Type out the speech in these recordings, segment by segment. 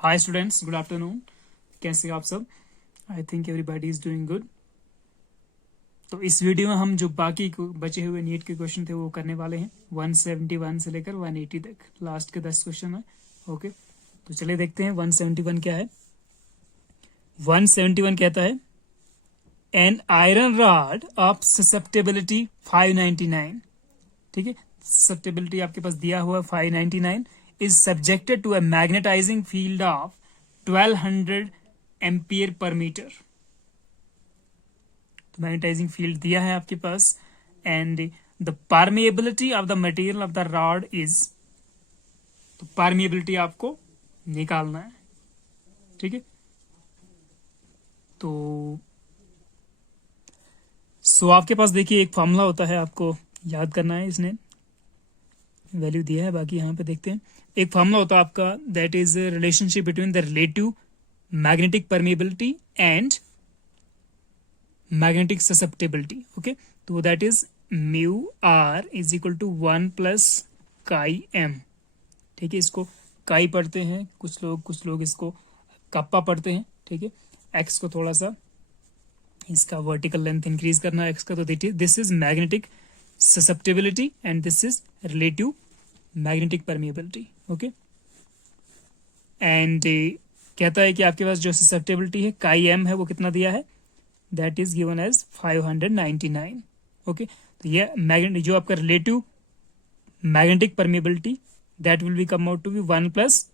Hi students, good afternoon. कैसे हो आप सब? I think everybody is doing good. तो इस वीडियो में हम जो बाकी बचे हुए नीट के क्वेश्चन थे वो करने वाले हैं 171 से लेकर 180 तक। लास्ट के 10 क्वेश्चन है। ओके, तो चलिए देखते हैं 171 क्या है। 171 कहता है an iron rod of susceptibility 599। ठीक है, ससेप्टेबिलिटी आपके पास दिया हुआ 599 is subjected to a magnetizing field of 1200 ampere per metre. तो मैग्नेटाइजिंग फील्ड दिया है आपके पास and the permeability of the material of the rod is, तो परमिएबिलिटी आपको निकालना है। ठीक है, तो आपके पास देखिए एक फॉर्मूला होता है, आपको याद करना है। इसने वैल्यू दिया है, बाकी यहाँ पे देखते हैं। एक फॉर्मूला होता है आपका, that is relationship between the relative magnetic permeability and magnetic susceptibility. Okay, तो that is mu r is equal to 1 plus chi m. ठीक है, इसको काई पढ़ते हैं कुछ लोग इसको कप्पा पढ़ते हैं। ठीक है, एक्स को थोड़ा सा इसका वर्टिकल लेंथ इंक्रीज करना है एक्स का, तो this is magnetic susceptibility and this is relative magnetic permeability. Okay, and कहता है कि आपके पास जो ससेप्टेबिलिटी है काई एम है वो कितना दिया है, that is given as 599। Okay, तो ये मैग्नेटिक जो आपका relative magnetic permeability that will be come out to be 1 plus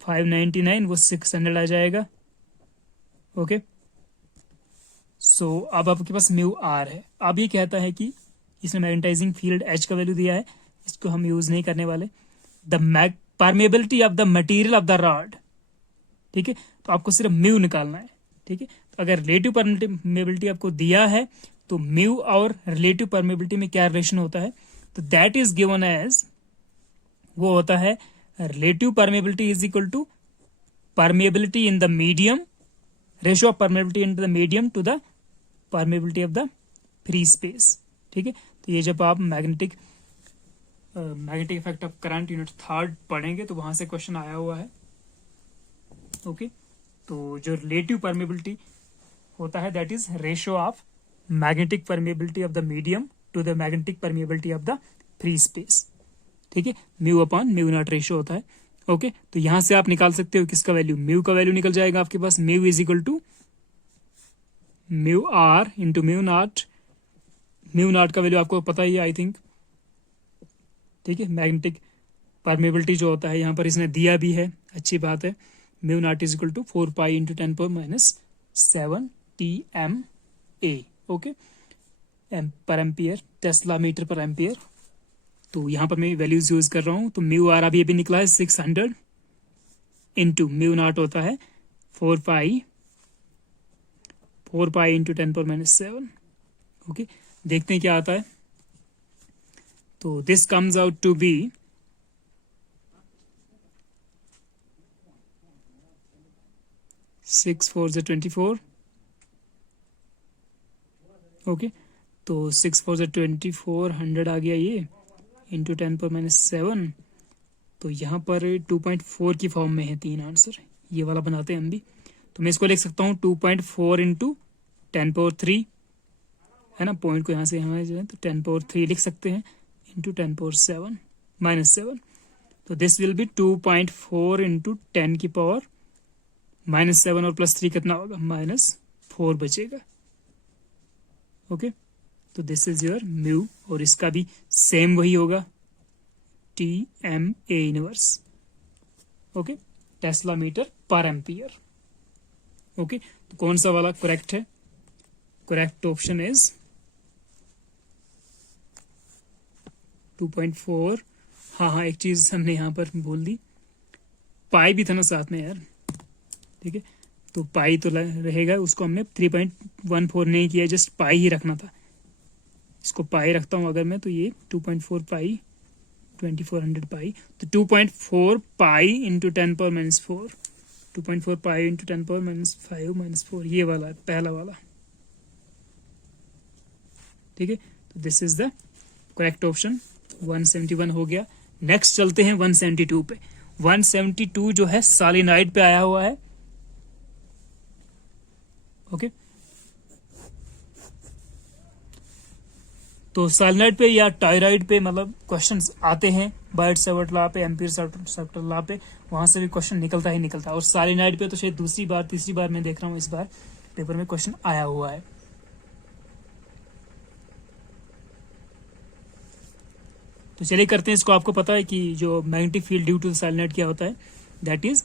599, वो 600 आ जाएगा। ओके, सो अब आपके पास म्यू आर है। अब ये कहता है कि इसमें मैग्नेटाइजिंग फील्ड एच का वैल्यू दिया है, इसको हम यूज नहीं करने वाले। The permeability of the material of the rod. ठीक है, तो आपको सिर्फ म्यू निकालना है। ठीक है, तो अगर रिलेटिव परमिएबिलिटी आपको दिया है तो म्यू और रिलेटिव परमिएबिलिटी में क्या रिलेशन होता है, तो दैट इज गिवन एज, वो होता है relative permeability is equal to permeability in the medium, ratio of permeability in the medium to the permeability of the free space. ठीक है, तो ये जब आप magnetic effect of current unit 3 पढ़ेंगे तो वहां से क्वेश्चन आया हुआ है। ओके, तो जो रिलेटिव परमिएबिलिटी होता है that is ratio of magnetic permeability of the medium to the magnetic permeability of the free space. ठीक है, mu upon mu naught ratio होता है। ओके, तो यहां से आप निकाल सकते हो किसका वैल्यू, म्यू का वैल्यू निकल जाएगा आपके पास। Mu is equal to mu r into mu naught. Mu naught का वैल्यू आपको पता ही है आई थिंक। ठीक है, मैग्नेटिक परमिएबिलिटी जो होता है यहाँ पर इसने दिया भी है, अच्छी बात है। Mu naught is equal to 4 pi into 10⁻⁷ TMA। Okay, per ampere, tesla metre per ampere. तो यहाँ पर मैं वैल्यूज यूज कर रहा हूँ। तो म्यू आर अभी निकला है 600 इंटू म्यू नॉट होता है 4 पाई इंटू 10⁻⁷। ओके, देखते हैं क्या आता है। तो this comes out to be 6 4 24। Okay, तो 6 4 24, 100 आ गया ये इंटू 10⁻⁷। तो यहाँ पर 2.4 की फॉर्म में है तीन आंसर, ये वाला बनाते हैं हम भी। तो मैं इसको लिख सकता हूँ 2.4 इंटू 10⁻³ है ना, पॉइंट को यहाँ से यहाँ जो है तो 10⁻³ लिख सकते हैं इंटू 10⁻⁷। तो दिस विल बी 2.4 इंटू 10⁻⁻⁷, और +3 कितना होगा, -4 बचेगा। ओके, तो दिस इज योर म्यू, और इसका भी सेम वही होगा, TMA inverse. Okay, tesla metre per ampere. Okay, तो कौन सा वाला करेक्ट है? Correct option is 2.4। हाँ, एक चीज हमने यहाँ पर बोल दी, पाई भी था ना साथ में यार। ठीक है, तो पाई तो रहेगा, उसको हमने 3.14 नहीं किया, जस्ट पाई ही रखना था। इसको पाई रखता हूँ अगर मैं, तो ये 2.4 पाई 2400 पाई, तो 2.4 पाई इंटू 10⁻⁴, 2.4 पाई इंटू 10⁻⁵-4, ये वाला पहला वाला। ठीक है, तो this is the correct option. 171 हो गया। नेक्स्ट चलते हैं 172 पे। 172 जो है सॉलिनॉइड पे आया हुआ है। ओके, तो सॉलिनॉइड पे या टायराइड पे मतलब क्वेश्चंस आते हैं, बायट-सैवर्ट लॉ पे, एम्पीयर-सैवर्ट लॉ पे, वहां से भी क्वेश्चन निकलता ही निकलता है। और सॉलिनॉइड पे तो शायद दूसरी बार तीसरी बार मैं देख रहा हूँ इस बार पेपर में क्वेश्चन आया हुआ है। तो चलिए करते हैं इसको। आपको पता है कि जो magnetic field due to solenoid क्या होता है, that is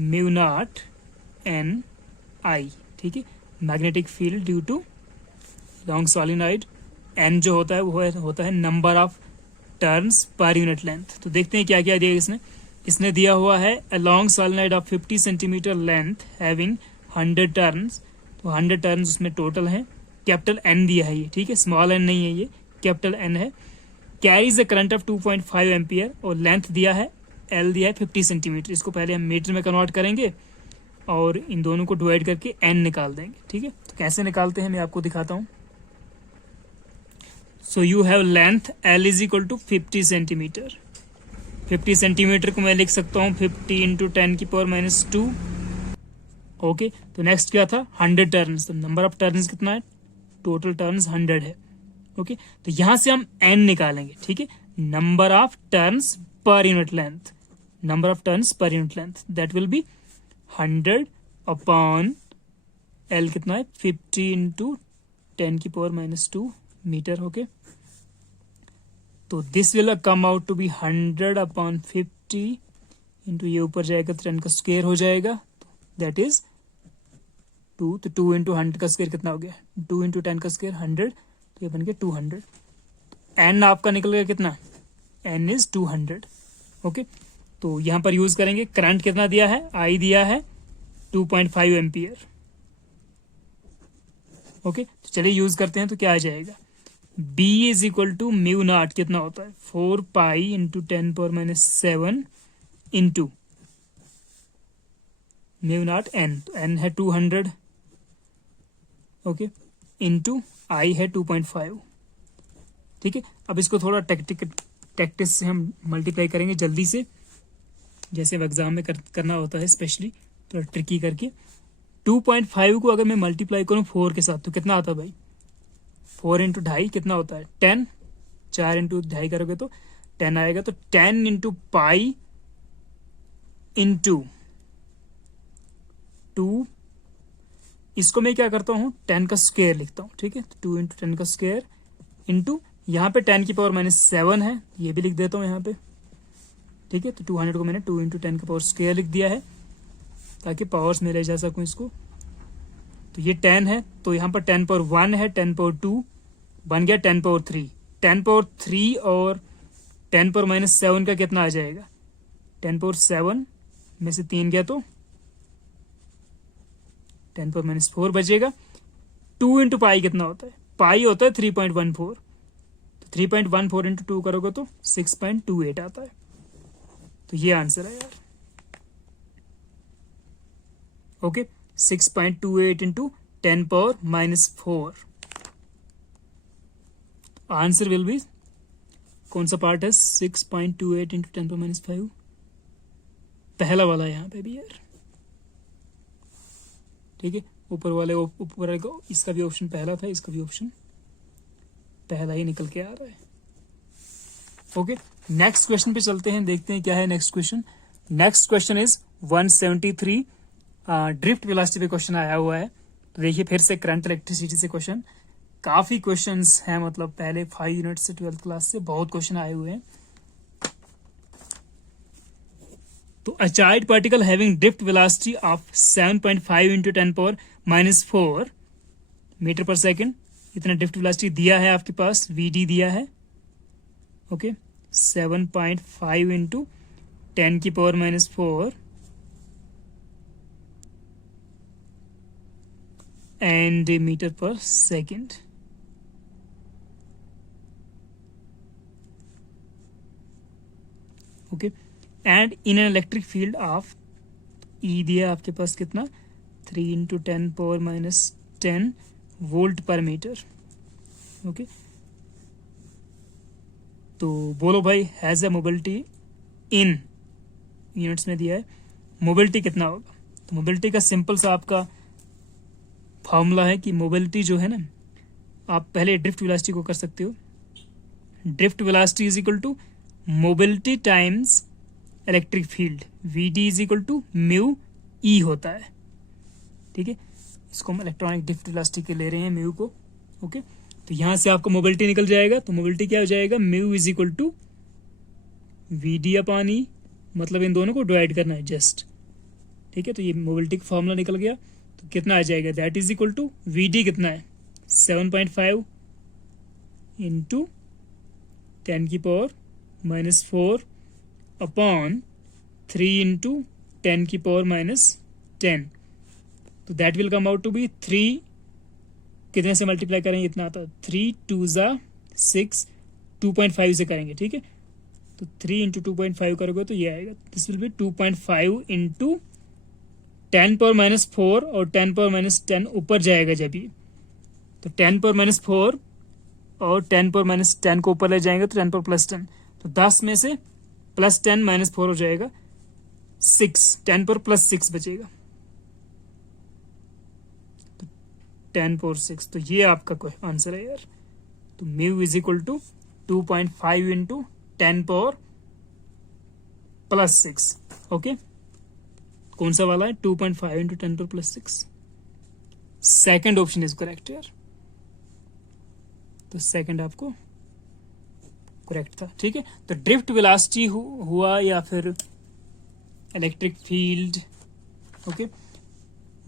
mu naught n I. ठीक है, magnetic field due to long solenoid, n जो होता है वो होता है number of turns per unit length. तो देखते हैं क्या क्या दिया इसने। इसने दिया हुआ है a long solenoid of 50 centimetre length having 100 turns. तो 100 टर्न्स उसमें टोटल है। कैपिटल एन दिया है ये, ठीक है, स्मॉल एन नहीं है, ये कैपिटल एन है। Carries a current of 2.5 ampere और लेंथ दिया है एल दिया है 50 सेंटीमीटर। इसको पहले हम मीटर में कन्वर्ट करेंगे और इन दोनों को डिवाइड करके एन निकाल देंगे। ठीक है, तो कैसे निकालते हैं मैं आपको दिखाता हूँ। So you have length L is equal to 50 centimetre. 50 centimetre को मैं लिख सकता हूँ 50 इंटू 10 की पावर माइनस 2। ओके, तो नेक्स्ट क्या था, 100 टर्न्स। तो नंबर ऑफ टर्न्स कितना है, टोटल टर्न्स 100 है। ओके, तो यहां से हम एन निकालेंगे। ठीक है, number of turns per unit length, number of turns per unit length, that will be 100 upon L कितना है 50 इंटू 10 की पावर माइनस 2 मीटर। ओके, तो this will come out to be 100 upon 50 into ये ऊपर जाएगा तो 10 का स्क्वायर हो जाएगा, दैट इज 2। तो 2 इंटू 100 का स्क्वायर कितना हो गया, 2 इंटू 10 का स्क्वायर 100, तो ये बन गया 200। एन आपका निकल गया कितना, एन इज 200। ओके, तो यहां पर यूज करेंगे। करंट कितना दिया है, आई दिया है 2.5 एम्पियर। ओके, तो चलिए यूज करते हैं। तो क्या आ जाएगा, B is equal to mu naught कितना होता है 4 pi into 10 power minus 7 into mu naught N, तो एन है 200। ओके, इंटू आई है 2.5। ठीक है, अब इसको थोड़ा टैक्टिस से हम मल्टीप्लाई करेंगे जल्दी से, जैसे एग्जाम में करना होता है, स्पेशली थोड़ा ट्रिकी करके। 2.5 को अगर मैं मल्टीप्लाई करूं 4 के साथ तो कितना आता है भाई, 4 इंटू 2.5 कितना होता है 10। 4 इंटू 2.5 करोगे तो 10 आएगा। तो 10 इंटू पाई इंटू 2, इसको मैं क्या करता हूँ 10 का स्क्वायर लिखता हूँ। ठीक है, तो 2 इंटू 10 का स्क्वायर इंटू यहाँ पे 10 की पावर माइनस 7 है, ये भी लिख देता हूँ यहाँ पे। ठीक है, तो 200 को मैंने 2 इंटू 10 का पावर स्क्वायर लिख दिया है ताकि पावर्स में ले जा सकूँ इसको। तो ये 10 है, तो यहाँ पर 10 पावर 1 है, 10 पावर 2 बन गया 10 पावर 3। 10 पावर 3 और 10 पावर माइनस 7 का कितना आ जाएगा, 10 पावर 7 में से 3 गया तो 10 पावर माइनस 4 बचेगा। 2 इंटू पाई कितना होता है, पाई होता है 3.14, तो 3.14 इंटू 2 करोगे तो 6.28 आता है। तो ये आंसर है यार। Okay, 6.28 into 10 power minus 4। Answer will B, कौन सा पार्ट है 6.28 इंटू 10 पावर माइनस 5, पहला वाला यहाँ पे भी यार। ठीक है, ऊपर वाले ऊपर इसका भी ऑप्शन पहला था, इसका भी ऑप्शन पहला ही निकल के आ रहा है। ओके, नेक्स्ट क्वेश्चन पे चलते हैं, देखते हैं क्या है next question. Next question is 173 drift velocity पे क्वेश्चन आया हुआ है। तो देखिए फिर से करंट इलेक्ट्रिसिटी से क्वेश्चन, काफी क्वेश्चंस हैं, मतलब पहले 5 यूनिट से 12th क्लास से बहुत क्वेश्चन आए हुए हैं। तो a charge particle having drift velocity of 7.5 into 10 power minus 4 metre per second, इतना ड्रिफ्ट वेलोसिटी दिया है आपके पास, वीडी दिया है। ओके, 7.5 इंटू 10 की power minus 4 and metre per second. Okay, and in an electric field of, E दिया आपके पास कितना 3 into 10 power minus 10 volt per metre. Okay, तो बोलो भाई, has a mobility in units में दिया है मोबिलिटी कितना होगा। तो मोबिलिटी का सिंपल सा आपका फॉर्मूला है कि मोबिलिटी जो है ना, आप पहले ड्रिफ्ट वेलोसिटी को कर सकते हो। Drift velocity is equal to mobility times electric field, v is equal to mu E होता है। ठीक है, इसको हम इलेक्ट्रॉनिक ड्रिफ्ट वेलोसिटी के ले रहे हैं म्यू को। ओके, तो यहां से आपको मोबिलिटी निकल जाएगा। तो मोबिलिटी क्या हो जाएगा, mu is equal to we d upon E, मतलब इन दोनों को डिवाइड करना है जस्ट। ठीक है, तो ये मोबिलिटी का फॉर्मूला निकल गया। तो कितना आ जाएगा, that is equal to we D कितना है 7.5 इंटू 10⁻⁻4 अपॉन 3 इंटू 10⁻⁻10। तो that will come out to be 3, कितने से मल्टीप्लाई करेंगे इतना आता है 3 2 6, 2.5 से करेंगे। ठीक है, तो 3 इंटू 2.5 करोगे तो ये आएगा, दिस विल बी 2.5 इंटू 10⁻⁻4 और 10⁻⁻10 ऊपर जाएगा जब ये, तो 10⁻⁻4 और 10⁻⁻10 को ऊपर ले जाएंगे तो 10⁻+10, तो 10 में से +10 -4 हो जाएगा 6, 10⁻+6 बचेगा, तो 10⁻6। तो ये आपका कोई आंसर है यार। तो mu is equal to 2.5 into 10⁻+6। Okay, कौन सा वाला है, 2.5 into 10⁻+6। Second option is correct यार। तो सेकंड आपको करेक्ट था। ठीक है, तो ड्रिफ्ट वेलोसिटी हुआ या फिर इलेक्ट्रिक फील्ड, ओके,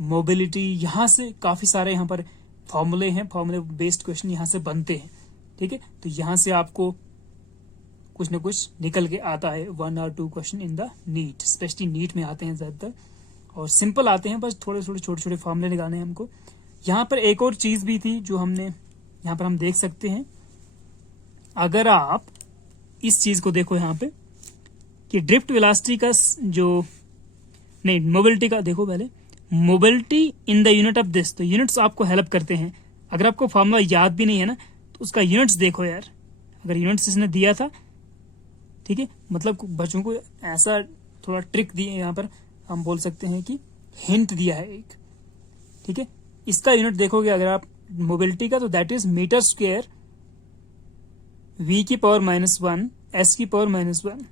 मोबिलिटी, यहां से काफी सारे यहाँ पर फॉर्मूले हैं, फॉर्मूले बेस्ड क्वेश्चन यहाँ से बनते हैं। ठीक है, तो यहाँ से आपको कुछ ना कुछ निकल के आता है, 1 और 2 question in the NEET, specially NEET में आते हैं ज्यादातर, और सिंपल आते हैं, बस थोड़े थोड़े छोटे छोटे फॉर्मूले निकालने हैं हमको। यहाँ पर एक और चीज भी थी जो हमने यहाँ पर हम देख सकते हैं, अगर आप इस चीज को देखो यहाँ पे कि ड्रिफ्ट वेलोसिटी का जो नहीं, मोबिलिटी का देखो पहले, mobility in the unit of this, तो यूनिट्स आपको हेल्प करते हैं। अगर आपको फॉर्मूला याद भी नहीं है ना, तो उसका यूनिट्स देखो यार, अगर यूनिट्स इसने दिया था, ठीक है, मतलब बच्चों को ऐसा थोड़ा ट्रिक दिए, यहाँ पर हम बोल सकते हैं कि हिंट दिया है एक। ठीक है, इसका यूनिट देखोगे अगर आप मोबिलिटी का, तो that is metre square v⁻⁻1 s⁻⁻1।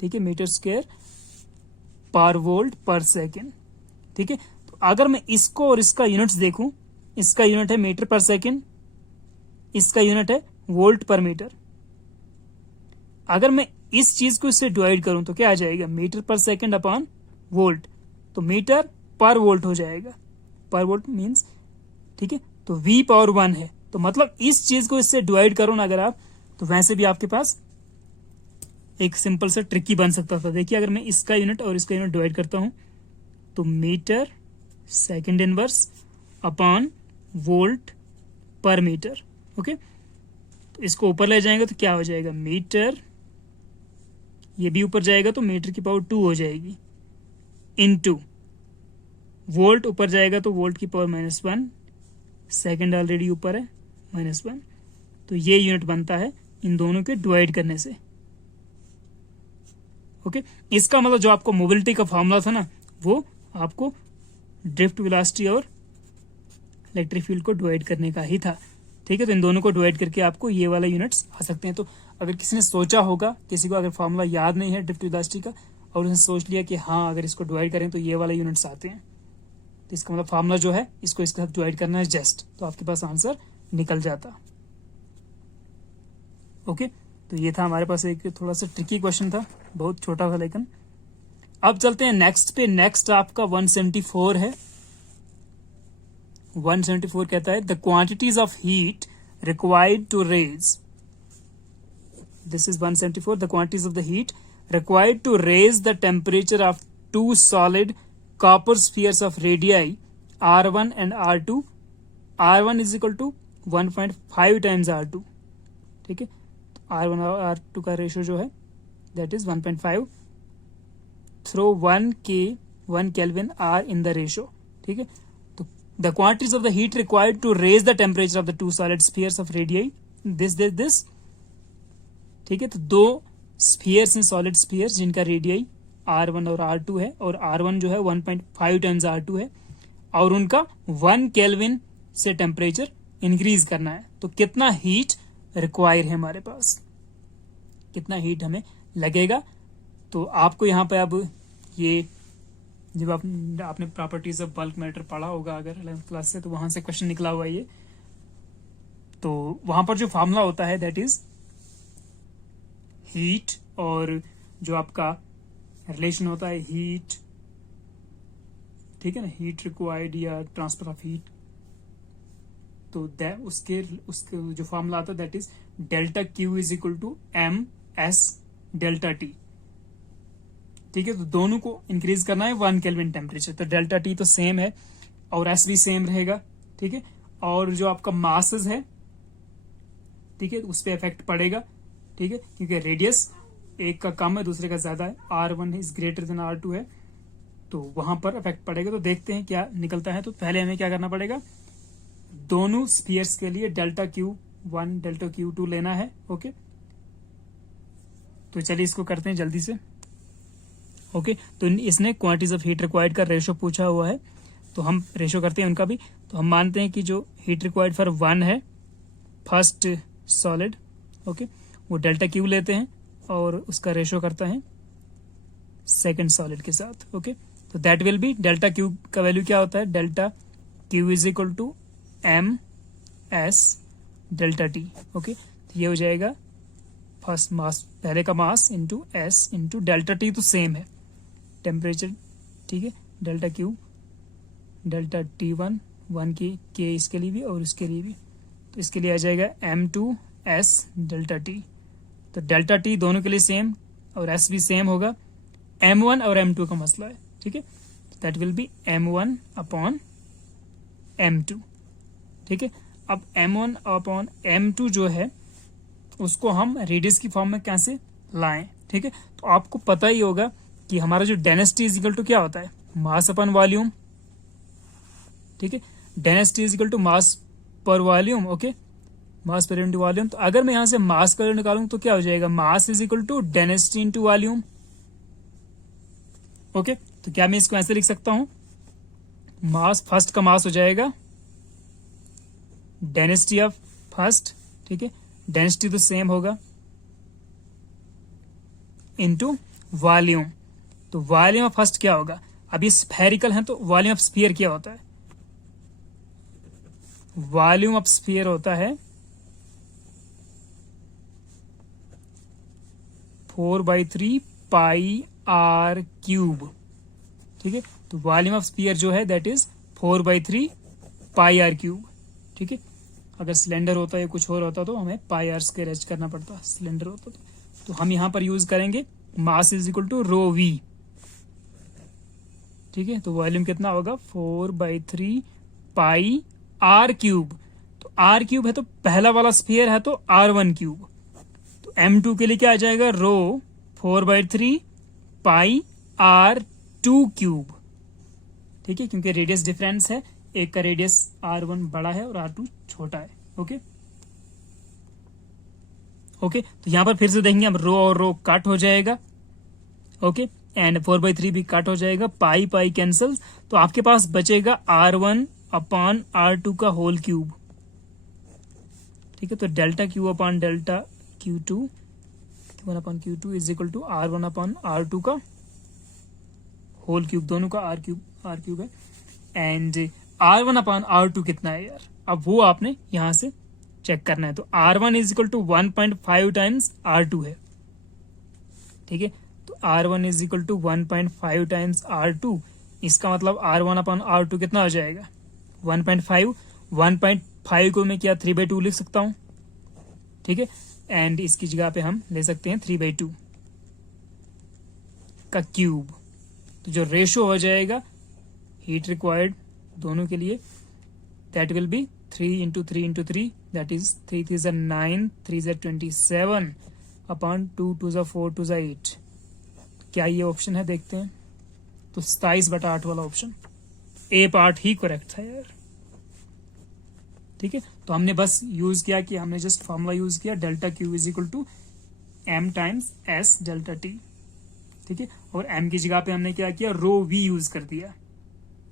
ठीक है, मीटर स्क्वायर पर वोल्ट पर सेकेंड। ठीक है, तो अगर मैं इसको और इसका यूनिट्स देखूं, इसका यूनिट है मीटर पर सेकेंड, इसका यूनिट है वोल्ट पर मीटर। अगर मैं इस चीज को इससे डिवाइड करूं तो क्या आ जाएगा, metre per second upon volt, तो मीटर पर वोल्ट हो जाएगा, पर वोल्ट मीन्स, ठीक है, तो v⁻1 है, तो मतलब इस चीज को इससे डिवाइड करो ना अगर आप, तो वैसे भी आपके पास एक सिंपल सा ट्रिकी बन सकता था। देखिए, अगर मैं इसका यूनिट और इसका यूनिट डिवाइड करता हूं, तो metre second inverse upon volt per metre. Okay, तो इसको ऊपर ले जाएंगे तो क्या हो जाएगा, मीटर, ये भी ऊपर जाएगा तो मीटर की पावर 2 हो जाएगी, इनटू वोल्ट ऊपर जाएगा तो वोल्ट की पावर -1, सेकेंड ऑलरेडी ऊपर है -1, तो ये यूनिट बनता है इन दोनों के डिवाइड करने से। ओके, इसका मतलब जो आपको मोबिलिटी का फॉर्मूला था ना, वो आपको ड्रिफ्ट वेलोसिटी और इलेक्ट्रिक फील्ड को डिवाइड करने का ही था। ठीक है, तो इन दोनों को डिवाइड करके आपको ये वाला यूनिट्स आ सकते हैं। तो अगर किसी ने सोचा होगा, किसी को अगर फॉर्मूला याद नहीं है ड्रिफ्ट वेलोसिटी का, और उसने सोच लिया कि हाँ अगर इसको डिवाइड करें तो ये वाला यूनिट्स आते हैं, तो इसका मतलब फॉर्मूला जो है इसको इसके साथ डिवाइड करना है जस्ट, तो आपके पास आंसर निकल जाता। ओके, तो ये था हमारे पास एक थोड़ा सा ट्रिकी क्वेश्चन था, बहुत छोटा था लेकिन। अब चलते हैं नेक्स्ट पे। नेक्स्ट आपका 174 है। 174 कहता है the quantities of heat required to raise, this is 174, the quantities of the heat required to raise the temperature of two solid copper spheres of radii R1 and R2. R1 is equal to 1.5 times R2. ठीक है, तो R1 और R2 का ratio जो है that is 1.5 through 1 Kelvin R in the ratio. ठीक है, तो the quantities of the heat required to raise the temperature of the two solid spheres of radii this. ठीक है, तो दो स्फीयर्स हैं, सॉलिड स्फीयर्स जिनका रेडियाई R1 और R2 है, और R1 जो है 1.5 टाइम्स R2 है, और उनका 1 केल्विन से टेम्परेचर इंक्रीज करना है। तो कितना हीट रिक्वायर है हमारे पास, कितना हीट हमें लगेगा। तो आपको यहाँ पे अब ये जब आपने प्रॉपर्टीज ऑफ बल्क मैटर पढ़ा होगा अगर 11th क्लास से, तो वहां से क्वेश्चन निकला हुआ है ये। तो वहां पर जो फॉर्मूला होता है दैट इज हीट, और जो आपका रिलेशन होता है हीट, ठीक है ना, हीट रिक्वायर्ड या ट्रांसफर ऑफ हीट, तो उसके जो फॉर्मूला आता है that is delta Q is equal to M S delta T. ठीक है, तो दोनों को इंक्रीज करना है 1 केल्विन टेम्परेचर, तो डेल्टा टी तो सेम है और एस भी सेम रहेगा। ठीक है, और जो आपका मासेस है, ठीक है, उस पर इफेक्ट पड़ेगा। ठीक है, क्योंकि रेडियस एक का कम है दूसरे का ज्यादा है, R1 is greater than R2 है, तो वहां पर इफेक्ट पड़ेगा। तो देखते हैं क्या निकलता है। तो पहले हमें क्या करना पड़ेगा, दोनों स्फीयर्स के लिए डेल्टा Q1 डेल्टा Q2 लेना है। ओके, तो चलिए इसको करते हैं जल्दी से। ओके, तो इसने क्वांटिटीज ऑफ हीट रिक्वायर्ड का रेशो पूछा हुआ है, तो हम रेशो करते हैं उनका भी। तो हम मानते हैं कि जो हीट रिक्वायर्ड फॉर 1 है फर्स्ट सॉलिड, ओके, वो डेल्टा क्यू लेते हैं और उसका रेशो करता है सेकंड सॉलिड के साथ। ओके, तो that will be delta Q का वैल्यू क्या होता है, delta Q is equal to M S delta T. Okay, तो ये हो जाएगा फर्स्ट मास, पहले का mass into S into delta T, तो सेम है टेम्परेचर। ठीक है, डेल्टा क्यू डेल्टा T1 1 की के इसके लिए भी और इसके लिए भी, तो इसके लिए आ जाएगा M2S डेल्टा टी। तो डेल्टा टी दोनों के लिए सेम और एस भी सेम होगा। M1 और M2 का मसला है। ठीक है, that will B M1 upon M2। ठीक है, अब M1 अपॉन M2 जो है उसको हम रेडियस की फॉर्म में कैसे लाएं। ठीक है, तो आपको पता ही होगा कि हमारा जो डेंसिटी इज इक्वल टू क्या होता है, मास अपॉन वॉल्यूम। ठीक है, density is equal to mass per volume. Okay, मास पर यूनिट वॉल्यूम। तो अगर मैं यहां से मास का निकालूं तो क्या हो जाएगा, mass is equal to density into volume. Okay, तो क्या मैं इसको ऐसे लिख सकता हूं, मास फर्स्ट का मास हो जाएगा डेंसिटी ऑफ फर्स्ट, ठीक है, डेंसिटी तो सेम होगा, इनटू वॉल्यूम। तो वॉल्यूम ऑफ फर्स्ट क्या होगा, अब ये स्फेरिकल है तो वॉल्यूम ऑफ स्फीयर क्या होता है, वॉल्यूम ऑफ स्फीयर होता है 4/3 पाई आर क्यूब। ठीक है, तो वॉल्यूम ऑफ स्फीयर जो है that is 4/3 pi R cube. ठीक है, अगर सिलेंडर होता या कुछ और होता तो हमें पाई आर स्क्वायर एच करना पड़ता, सिलेंडर होता तो हम यहां पर यूज करेंगे mass is equal to rho we. ठीक है, तो वॉल्यूम कितना होगा 4/3 पाई आर क्यूब। तो आर क्यूब है तो पहला वाला स्फीयर है तो R1 क्यूब। तो M2 के लिए क्या आ जाएगा, रो 4/3 पाई R2 क्यूब। ठीक है, क्योंकि रेडियस डिफरेंस है, एक का रेडियस R1 बड़ा है और R2 छोटा है। ओके ओके, तो यहां पर फिर से देखेंगे हम, रो और रो कट हो जाएगा। ओके, एंड 4/3 भी कट हो जाएगा, पाई पाई कैंसल, तो आपके पास बचेगा R1 अपॉन R2 का होल क्यूब। ठीक है, तो delta Q upon delta Q2 Q1 upon Q2 is equal to R1 upon R2 का होल क्यूब, दोनों का R क्यूब है, एंड R1 अपॉन R2 कितना है यार, अब वो आपने यहां से चेक करना है। तो R1 is equal to 1.5 times R2 है। ठीक है, तो R1 is equal to 1.5 times R2, इसका मतलब R1 अपॉन R2 कितना हो जाएगा 1.5। 1.5 को मैं क्या 3/2 लिख सकता हूं। ठीक है, एंड इसकी जगह पे हम ले सकते हैं 3/2 का क्यूब। तो जो रेशो हो जाएगा हीट रिक्वायर्ड दोनों के लिए that will B 3 into 3 into 3, that is 3 3 ज़ा 9 3 ज़ा 27 अपॉन 2 2 ज़ा 4 2 ज़ा 8। क्या ये ऑप्शन है, देखते हैं। तो 27/8 वाला option A part he correct था यार। ठीक है, तो हमने बस यूज किया कि हमने जस्ट फॉर्मूला यूज किया, delta Q is equal to M times S delta T. ठीक है। और m की जगह पे हमने क्या किया, रो वी यूज कर दिया,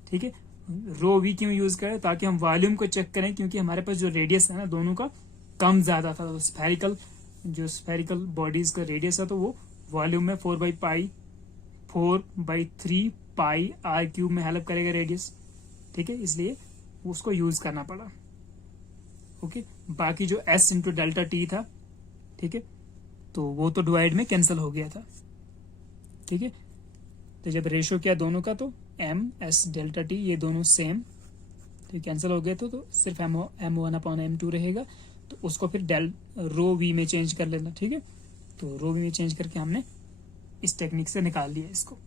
ठीक है। रो वी क्यों यूज करें, ताकि हम वॉल्यूम को चेक करें, क्योंकि हमारे पास जो रेडियस है ना दोनों का कम ज्यादा था, तो स्फेरिकल बॉडीज का रेडियस है तो वो वॉल्यूम में 4/3 पाई आर क्यूब में हेल्प करेगा रेडियस, ठीक है, इसलिए उसको यूज करना पड़ा। ओके, बाकी जो s इंटू डेल्टा टी था, ठीक है, तो वो तो डिवाइड में कैंसिल हो गया था, ठीक है। तो जब रेशियो किया दोनों का तो m s डेल्टा टी ये दोनों सेम, तो कैंसिल हो गए तो सिर्फ m1/m2 रहेगा, तो उसको फिर रो वी में चेंज कर लेना, ठीक है। तो रो वी में चेंज करके हमने इस टेक्निक से निकाल लिया इसको।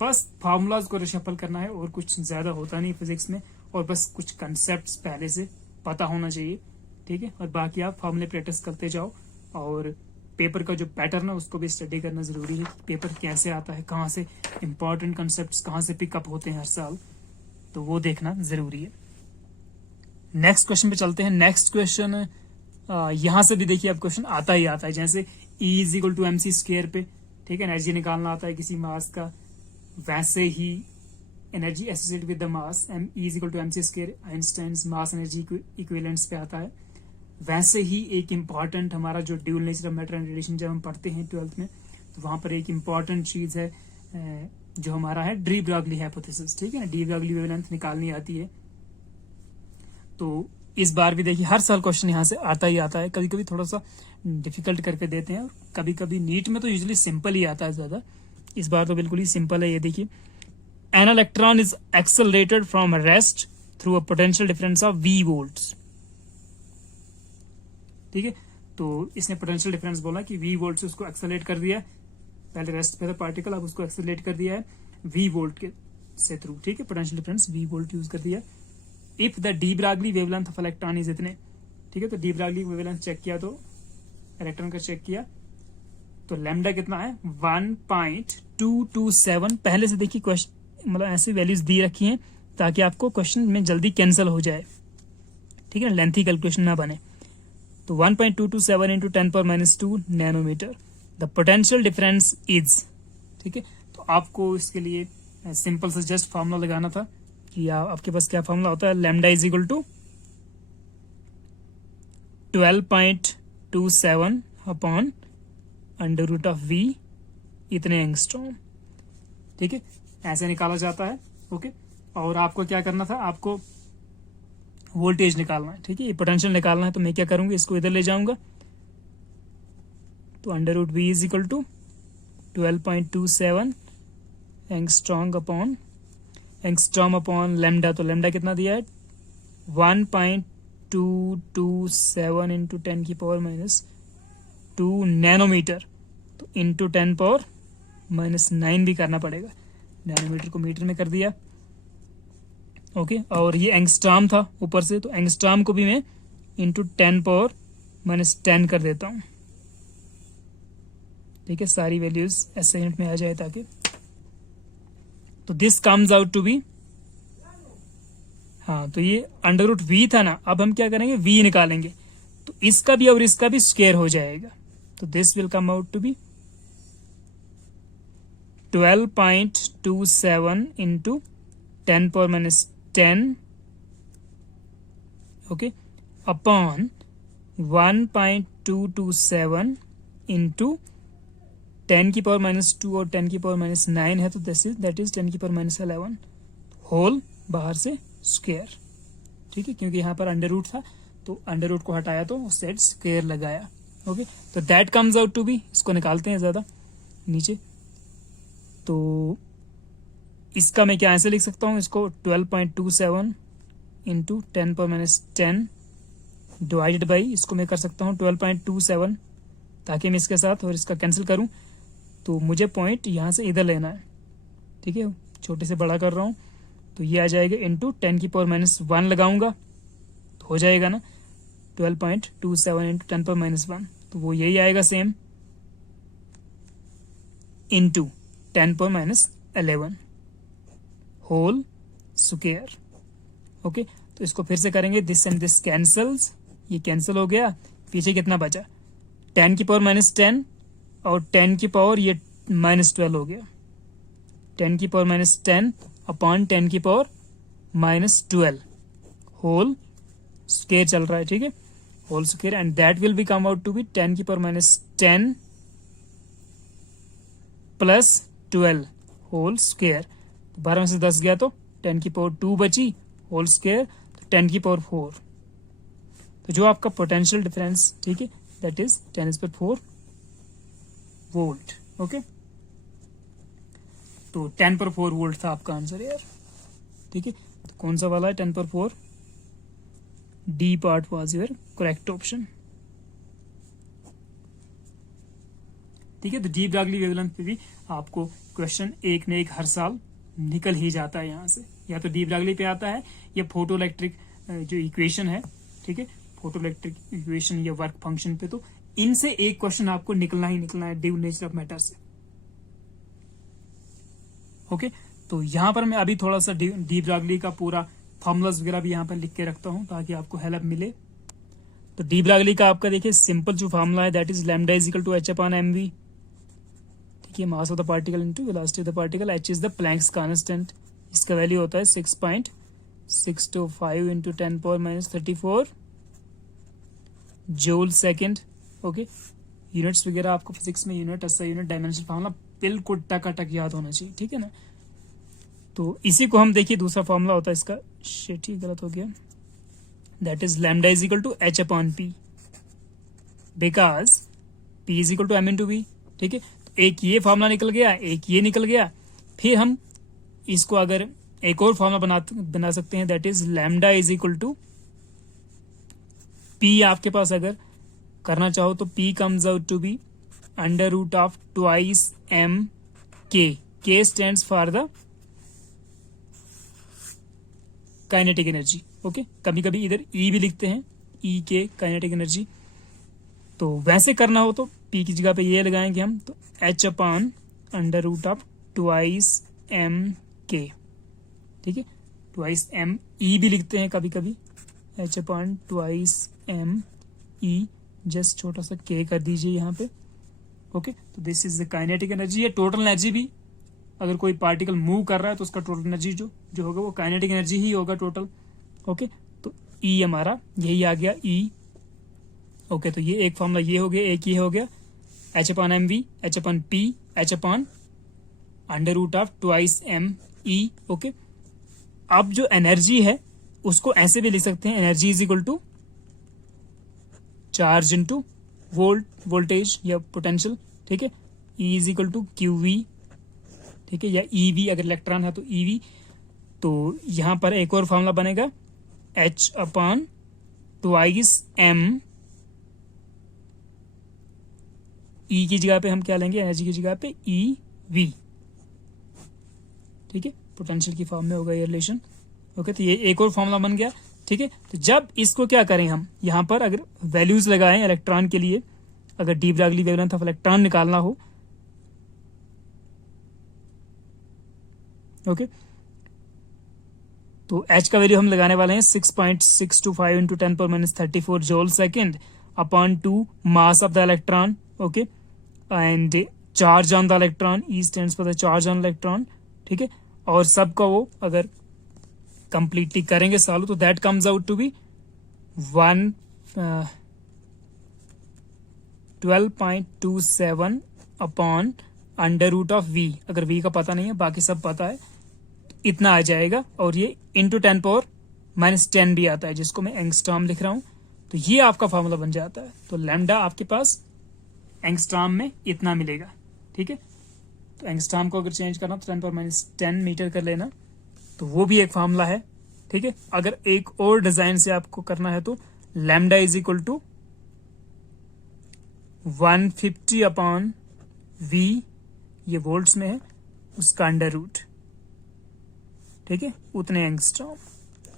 बस फार्मूलाज को रिशफल करना है और कुछ ज्यादा होता नहीं फिजिक्स में, और बस कुछ कंसेप्ट पहले से पता होना चाहिए, ठीक है। और बाकी आप फार्मूले प्रैक्टिस करते जाओ, और पेपर का जो पैटर्न है उसको भी स्टडी करना जरूरी है, पेपर कैसे आता है, कहाँ से इंपॉर्टेंट कंसेप्ट कहाँ से पिकअप होते हैं हर साल, तो वो देखना जरूरी है। नेक्स्ट क्वेश्चन पे चलते हैं। नेक्स्ट क्वेश्चन यहां से भी देखिए अब क्वेश्चन आता ही आता है, जैसे E = mc² पे, ठीक है, एनर्जी निकालना आता है किसी मास का, वैसे ही energy associated with the mass E = mc², Einstein's mass energy equivalents पे आता है। वैसे ही एक इम्पॉर्टेंट हमारा जो dual nature of matter and radiation जब हम पढ़ते हैं 12th में, तो वहां पर एक इम्पॉर्टेंट चीज है जो हमारा है डी ब्रॉगली हाइपोथेसिस, ठीक है ना, डी ब्रॉगली वेवलेंथ निकालनी आती है। तो इस बार भी देखिए हर साल क्वेश्चन यहाँ से आता ही आता है, कभी कभी थोड़ा सा डिफिकल्ट करके देते हैं, और कभी कभी नीट में तो यूजुअली सिंपल ही आता है ज्यादा, इस बार तो बिल्कुल ही सिंपल है। ये देखिए, an electron is accelerated from rest through a potential difference of v volts, ठीक है। तो इसने पोटेंशियल डिफरेंस बोला कि v वोल्ट से उसको एक्सेलरेट कर दिया, पहले रेस्ट पे था पार्टिकल, अब उसको एक्सेलरेट कर दिया है v वोल्ट के से थ्रू, ठीक है, potential difference v volt use कर दिया। If the de Broglie wavelength of electron is इतने, ठीक है, तो डी ब्रॉगली वेवलेंथ चेक किया, तो इलेक्ट्रॉन का चेक किया, तो लैम्डा कितना है 1.227। पहले से देखिए क्वेश्चन मतलब ऐसी वैल्यूज दी रखी हैं ताकि आपको क्वेश्चन में जल्दी कैंसिल हो जाए, ठीक है, लेंथी कैलकुलेशन ना बने। तो 1.227 into 10⁻² nanometre, the potential difference is, ठीक है। तो आपको इसके लिए सिंपल से जस्ट फॉर्मूला लगाना था कि आपके पास क्या फॉर्मूला होता है, lambda is equal to 12.27 upon √v इतने एंगस्ट्रॉम, ठीक है, ऐसे निकाला जाता है। ओके, और आपको क्या करना था, आपको वोल्टेज निकालना है, ठीक है, ये पोटेंशियल निकालना है। तो मैं क्या करूंगा, इसको इधर ले जाऊंगा, तो √v is equal to 12.27 angstrom upon lambda, तो लेमडा कितना दिया है 1.227 इंटू 10⁻² नैनोमीटर, तो इंटू 10⁻⁹ भी करना पड़ेगा, नैनोमीटर को मीटर में कर दिया। ओके, और ये एंगस्ट्रॉम था ऊपर से, तो एंगस्ट्रॉम को भी मैं इंटू 10⁻⁻10 कर देता हूं, ठीक है, सारी वैल्यूज ऐसे यूनिट में आ जाए ताकि। तो this comes out to be, हाँ, तो ये √v था ना, अब हम क्या करेंगे v निकालेंगे, तो इसका भी और इसका भी स्क्वायर हो जाएगा, तो this will come out to be 12.27 into 10⁻⁻10, okay, upon 1.227 into 10⁻² और 10⁻⁹ है, तो दैट इज 10⁻11 होल बाहर से स्क्वायर, ठीक है, क्योंकि यहाँ पर अंडर रूट था तो अंडर रूट को हटाया तो उससे स्क्वायर लगाया। ओके, तो that comes out to be, इसको निकालते हैं ज्यादा नीचे, तो इसका मैं क्या ऐसे लिख सकता हूँ, इसको 12.27 इंटू 10⁻⁻10 डिवाइडेड बाई, इसको मैं कर सकता हूँ 12.27, ताकि मैं इसके साथ और इसका कैंसिल करूं, तो मुझे पॉइंट यहाँ से इधर लेना है, ठीक है, छोटे से बड़ा कर रहा हूँ, तो ये आ जाएगा इंटू 10⁻⁻1 लगाऊंगा तो हो जाएगा ना 12.27 इंटू 10⁻⁻1, तो वो यही आएगा same, into 10⁻⁻11 whole square. Okay, तो इसको फिर से करेंगे, दिस एंड दिस कैंसल्स, ये कैंसिल हो गया, पीछे कितना बचा 10⁻⁻10 और 10 की पावर ये -12 हो गया, 10⁻10 अपॉन 10⁻12 होल स्क्वायर चल रहा है, ठीक है, whole square, and that will be come out to be 10⁻10 plus 12 whole square. 12 में से 10 गया तो 10⁻2 बची होल स्क्वायर, तो 10⁻4। तो जो आपका पोटेंशियल डिफरेंस, ठीक है, दैट इज 10⁻4 वोल्ट। ओके, तो 10⁻4 वोल्ट था आपका आंसर यार, ठीक है। तो कौन सा वाला है 10⁻4? D part was your correct option, ठीक है। तो डी ब्रागली वेवलेंथ पे भी आपको क्वेश्चन एक न एक हर साल निकल ही जाता है यहाँ से, या तो डी ब्रागली पे आता है या फोटो इलेक्ट्रिक जो इक्वेशन है, ठीक है, फोटो इलेक्ट्रिक इक्वेशन या वर्क फंक्शन पे, तो इनसे एक क्वेश्चन आपको निकलना ही निकलना है ड्यू नेचर ऑफ मैटर से। ओके, तो यहाँ पर मैं अभी थोड़ा सा डी ब्रागली का पूरा फॉर्मूलाज वगैरह भी यहाँ पर लिख के रखता हूँ ताकि आपको हेल्प मिले। तो डी ब्रागली का आपका देखिए सिंपल जो फॉर्मूला है that is lambda is equal to h upon mv, ठीक है, mass of the particle into velocity of the particle, h is the Planck's constant, इसका वैल्यू होता है 6.625 into 10⁻34 joule second. Okay, units वगैरह आपको physics में unit, SI unit, dimension formula बिल्कुल टकाटक याद होना चाहिए, ठीक है ना। तो इसी को हम देखिए दूसरा फॉर्मूला होता है इसका, शिट, गलत हो गया, that is lambda is equal to h upon p because p is equal to m into v, ठीक है। तो एक ये फॉर्मूला निकल गया, एक ये निकल गया, फिर हम इसको अगर एक और फॉर्मूला बना सकते हैं that is lambda is equal to p, आपके पास अगर करना चाहो तो p comes out to be under root of twice m k, k stands for the kinetic energy. Okay, कभी कभी इधर E भी लिखते हैं, E के काइनेटिक एनर्जी। तो वैसे करना हो तो P की जगह पे ये लगाएंगे हम, तो H upon under root of twice m k, ठीक है, ट्वाइस m E भी लिखते हैं कभी कभी, H upon twice m E, just छोटा सा k कर दीजिए यहाँ पे। ओके, तो this is the kinetic energy. ये टोटल एनर्जी भी, अगर कोई पार्टिकल मूव कर रहा है तो उसका टोटल एनर्जी जो होगा वो काइनेटिक एनर्जी ही होगा टोटल। ओके, तो E हमारा यही आ गया E। ओके, तो ये एक फॉर्मूला ये हो गया, एक ये हो गया h upon mv, h upon p, h upon under root of twice m e। Okay, अब जो एनर्जी है उसको ऐसे भी लिख सकते हैं, energy is equal to charge into voltage या पोटेंशियल, ठीक है, E is equal to QV, ठीक है, या EV अगर इलेक्ट्रॉन है तो EV। तो यहां पर एक और फॉर्मूला बनेगा H upon twice M, E की जगह पे हम क्या लेंगे, एनर्जी की जगह पे EV, ठीक है, पोटेंशियल की फॉर्म में होगा ये रिलेशन। ओके, तो ये एक और फॉर्मूला बन गया, ठीक है। तो जब इसको क्या करें हम, यहां पर अगर वैल्यूज लगाएं इलेक्ट्रॉन के लिए, अगर D Broglie wavelength of electron निकालना हो, ओके, तो H का वैल्यू हम लगाने वाले हैं 6.625 into 10⁻34 joule second upon 2 mass of the electron. Okay, and charge on the electron, E stands for the charge on electron, ठीक है। और सबका वो अगर कंप्लीटली करेंगे सॉल्व तो that comes out to be 12.27 upon under root of V। अगर V का पता नहीं है, बाकी सब पता है, इतना आ जाएगा। और ये इंटू 10⁻10 भी आता है, जिसको मैं एंगस्ट्रॉम लिख रहा हूं, तो ये आपका फॉर्मूला बन जाता है। तो लैम्डा आपके पास एंगस्ट्रॉम में इतना मिलेगा, ठीक है। तो एंगस्ट्रॉम को अगर चेंज करना तो 10⁻10 मीटर कर लेना, तो वो भी एक फॉर्मूला है, ठीक है। अगर एक और डिजाइन से आपको करना है तो lambda is equal to 150 upon V, ये वोल्ट्स में है, उसका अंडर रूट, ठीक है, उतने एंगस्ट्रॉम।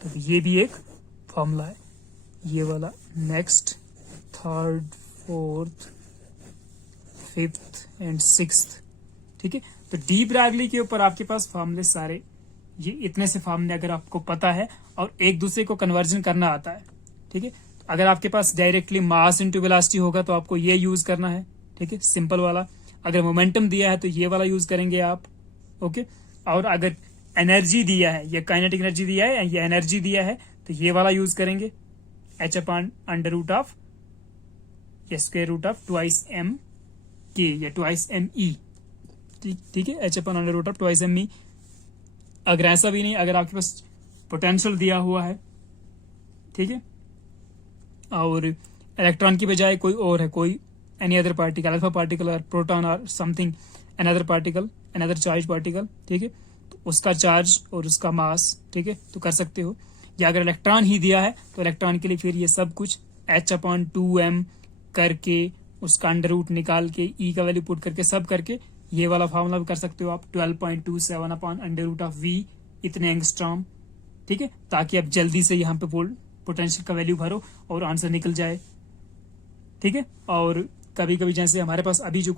तो ये भी एक फॉर्मूला है, ये वाला। Next, third, fourth, fifth and sixth, ठीक है। तो डी ब्रागली के ऊपर आपके पास फॉर्मूले सारे, ये इतने से फॉर्मूले अगर आपको पता है और एक दूसरे को कन्वर्जन करना आता है, ठीक है। अगर आपके पास डायरेक्टली मास इंटू वेलोसिटी होगा तो आपको ये यूज करना है, ठीक है, सिंपल वाला। अगर मोमेंटम दिया है तो ये वाला यूज करेंगे आप, ओके। और अगर एनर्जी दिया है, ये काइनेटिक एनर्जी दिया है, ये एनर्जी दिया है, तो ये वाला यूज करेंगे, h upon under root of square root of twice M K या ट्वाइस एम ई, ठीक है, h upon under root of twice M E. अगर ऐसा भी नहीं, अगर आपके पास पोटेंशियल दिया हुआ है, ठीक है, और इलेक्ट्रॉन की बजाय कोई और है, कोई any other particle, alpha particle और प्रोटॉन और something another particle, another charge particle, ठीक है, तो उसका चार्ज और उसका मास, ठीक है, तो कर सकते हो। या अगर इलेक्ट्रॉन ही दिया है तो इलेक्ट्रॉन के लिए फिर ये सब कुछ h अपॉन 2m करके उसका अंडर रूट निकाल के ई का वैल्यू पुट करके सब करके ये वाला फॉर्मूला भी कर सकते हो आप, 12.27 upon under root of v इतने एंगस्ट्रॉम, ठीक है, ताकि आप जल्दी से यहाँ पे पोटेंशियल का वैल्यू भरो और आंसर निकल जाए, ठीक है। और कभी कभी जैसे हमारे पास अभी जो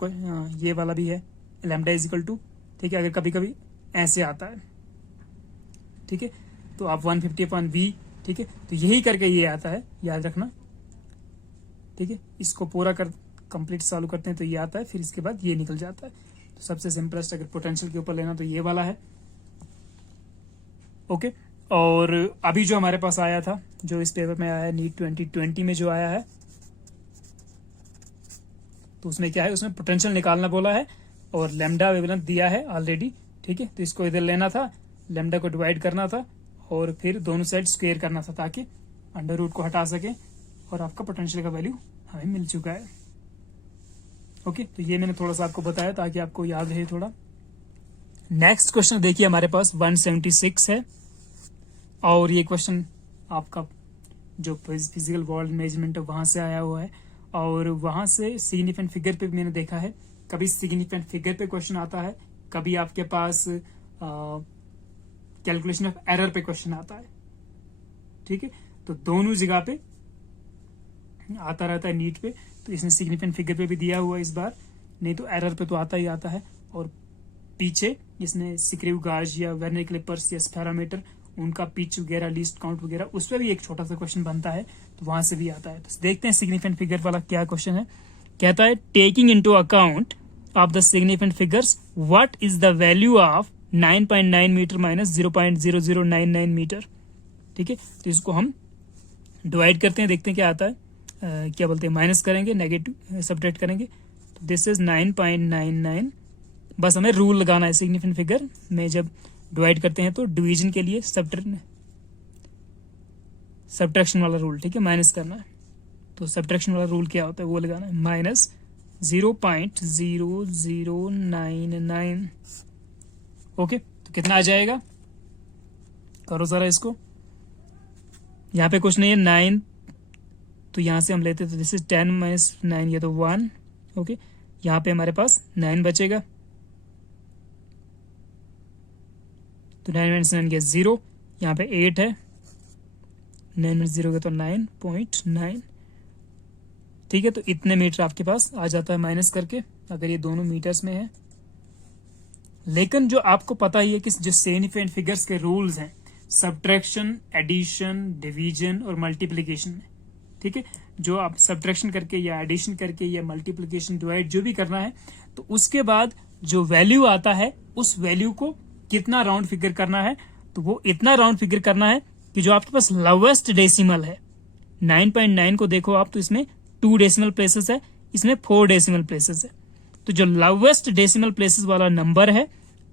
ये वाला भी है लैम्डा इज इक्वल टू, ठीक है, अगर कभी कभी ऐसे आता है, ठीक है, तो आप 150 अपॉन वी, ठीक है, तो यही करके ये आता है, याद रखना, ठीक है। इसको पूरा कर कंप्लीट सॉल्व करते हैं तो ये आता है, फिर इसके बाद ये निकल जाता है। तो सबसे सिंपलेस्ट अगर पोटेंशियल के ऊपर लेना तो ये वाला है, ओके। और अभी जो हमारे पास आया था, जो इस पेपर में आया है, नीट 2020 में जो आया है, तो उसमें क्या है, उसमें पोटेंशियल निकालना बोला है और लैम्डा वेवलेंथ दिया है ऑलरेडी, ठीक है। तो इसको इधर लेना था, लैम्डा को डिवाइड करना था और फिर दोनों साइड स्क्वायर करना था ताकि अंडर रूट को हटा सके, और आपका पोटेंशियल का वैल्यू हमें मिल चुका है, ओके। तो ये मैंने थोड़ा सा आपको बताया ताकि आपको याद रहे थोड़ा। नेक्स्ट क्वेश्चन देखिए, हमारे पास 176 है और ये क्वेश्चन आपका जो फिजिकल वर्ल्ड मेजरमेंट है वहां से आया हुआ है, और वहां से सिग्निफिकेंट फिगर पे भी मैंने देखा है, कभी सिग्निफिकेंट फिगर पे क्वेश्चन आता है, कभी आपके पास कैलकुलेशन ऑफ एरर पे क्वेश्चन आता है, ठीक है। तो दोनों जगह पे आता रहता है नीट पे, तो इसने सिग्निफिकेंट फिगर पे भी दिया हुआ है इस बार, नहीं तो एरर पे तो आता ही आता है। और पीछे इसने स्क्रू गाज या वर्नियर क्लिपर्स या स्फेरोमीटर, उनका पिच वगैरह, लीस्ट काउंट वगैरह, उस पर भी एक छोटा सा क्वेश्चन बनता है, तो वहां से भी आता है। तो देखते हैं सिग्निफिकेंट फिगर वाला क्या क्वेश्चन है। कहता है taking into account of the significant figures what is the value of 9.9 metre minus 0.0099 metre, ठीक है। तो इसको हम डिवाइड करते हैं, देखते हैं क्या आता है। क्या बोलते हैं, माइनस करेंगे, नेगेटिव सब्ट्रैक्ट करेंगे, तो दिस इज 9.99। बस हमें रूल लगाना है सिग्निफिकेंट फिगर में, जब डिवाइड करते हैं तो डिवीजन के लिए सब्ट्रैक्शन वाला रूल, ठीक है, माइनस करना है। तो सब्ट्रैक्शन वाला रूल क्या होता है वो लगाना है, माइनस 0.0099, ओके। तो कितना आ जाएगा, करो जरा इसको। यहाँ पे कुछ नहीं है, 9, तो यहाँ से हम लेते तो दिस इज 10 माइनस 9, ये तो 1, ओके। यहाँ पे हमारे पास 9 बचेगा, तो 9 माइनस 9 गया 0, यहाँ पे 8 है, 9 माइनस 0 गया तो 9.9, ठीक है। तो इतने मीटर आपके पास आ जाता है माइनस करके, अगर ये दोनों मीटर्स में है। लेकिन जो आपको पता ही है कि जो सिग्निफिकेंट फिगर्स के रूल्स हैं, सब्ट्रैक्शन, एडिशन, डिवीजन और मल्टीप्लिकेशन में, ठीक है, जो आप सब्ट्रैक्शन करके या एडिशन करके या मल्टीप्लिकेशन, डिवाइड जो भी करना है, तो उसके बाद जो वैल्यू आता है उस वैल्यू को कितना राउंड फिगर करना है, तो वो इतना राउंड फिगर करना है कि जो आपके पास लोवेस्ट डेसिमल है, 9.9 को देखो आप, तो इसमें 2 डेसिमल प्लेसेस है, इसमें 4 डेसिमल प्लेसेस है। तो जो लोवेस्ट डेसिमल प्लेसेस वाला नंबर है,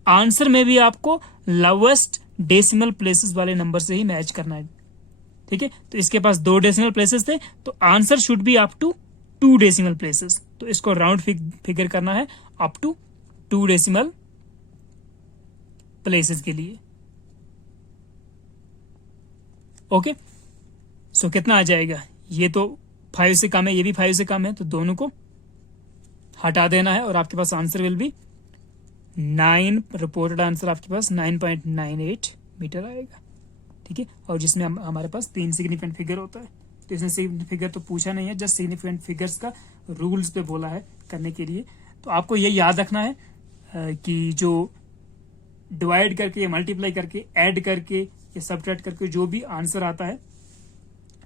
आंसर में भी आपको लोवेस्ट डेसिमल प्लेसेस वाले नंबर से ही मैच करना है, ठीक है। तो इसके पास 2 डेसिमल प्लेसेस थे, तो answer should be up to 2 decimal places. तो इसको राउंड फिगर करना है अप टू 2 डेसिमल प्लेसेस के लिए, ओके। सो कितना आ जाएगा, ये तो 5 से कम है, ये भी 5 से कम है, तो दोनों को हटा देना है और आपके पास answer will be 9, reported answer आपके पास 9.98 मीटर आएगा, ठीक है। और जिसमें हमारे पास 3 सिग्निफिकेंट फिगर होता है, तो इसने सिग्निफिकेंट फिगर तो पूछा नहीं है, जस्ट सिग्निफिकेंट फिगर्स का रूल्स पे बोला है करने के लिए। तो आपको ये याद रखना है कि जो डिवाइड करके या मल्टीप्लाई करके, ऐड करके या सब्ट्रैक्ट करके जो भी आंसर आता है,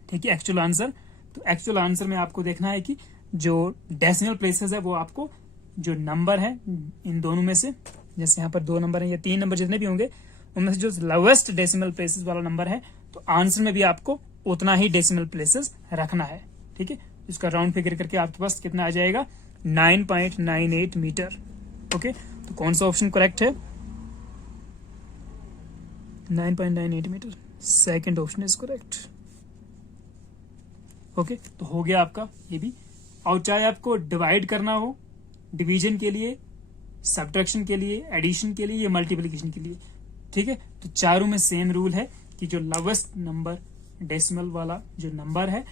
ठीक है, एक्चुअल आंसर, तो एक्चुअल आंसर में आपको देखना है कि जो डेसिमल प्लेसेस है वो आपको जो नंबर है इन दोनों में से, जैसे यहाँ पर 2 नंबर है या 3 नंबर जितने भी होंगे उनमें से जो लोवेस्ट डेसिमल प्लेसेस वाला नंबर है, तो आंसर में भी आपको उतना ही डेसिमल प्लेसेस रखना है। ठीक है, इसका राउंड फिगर करके आपके पास कितना आ जाएगा, 9.98 मीटर। ओके, तो कौन सा ऑप्शन करेक्ट है, 9.98 metre, second option is correct. Okay, तो हो गया आपका ये भी। और चाहे आपको डिवाइड करना हो, डिवीजन के लिए, सब्ट्रैक्शन के लिए, एडिशन के लिए या मल्टीप्लिकेशन के लिए, ठीक है, तो चारों में सेम रूल है कि जो लोवेस्ट नंबर डेसिमल वाला जो नंबर है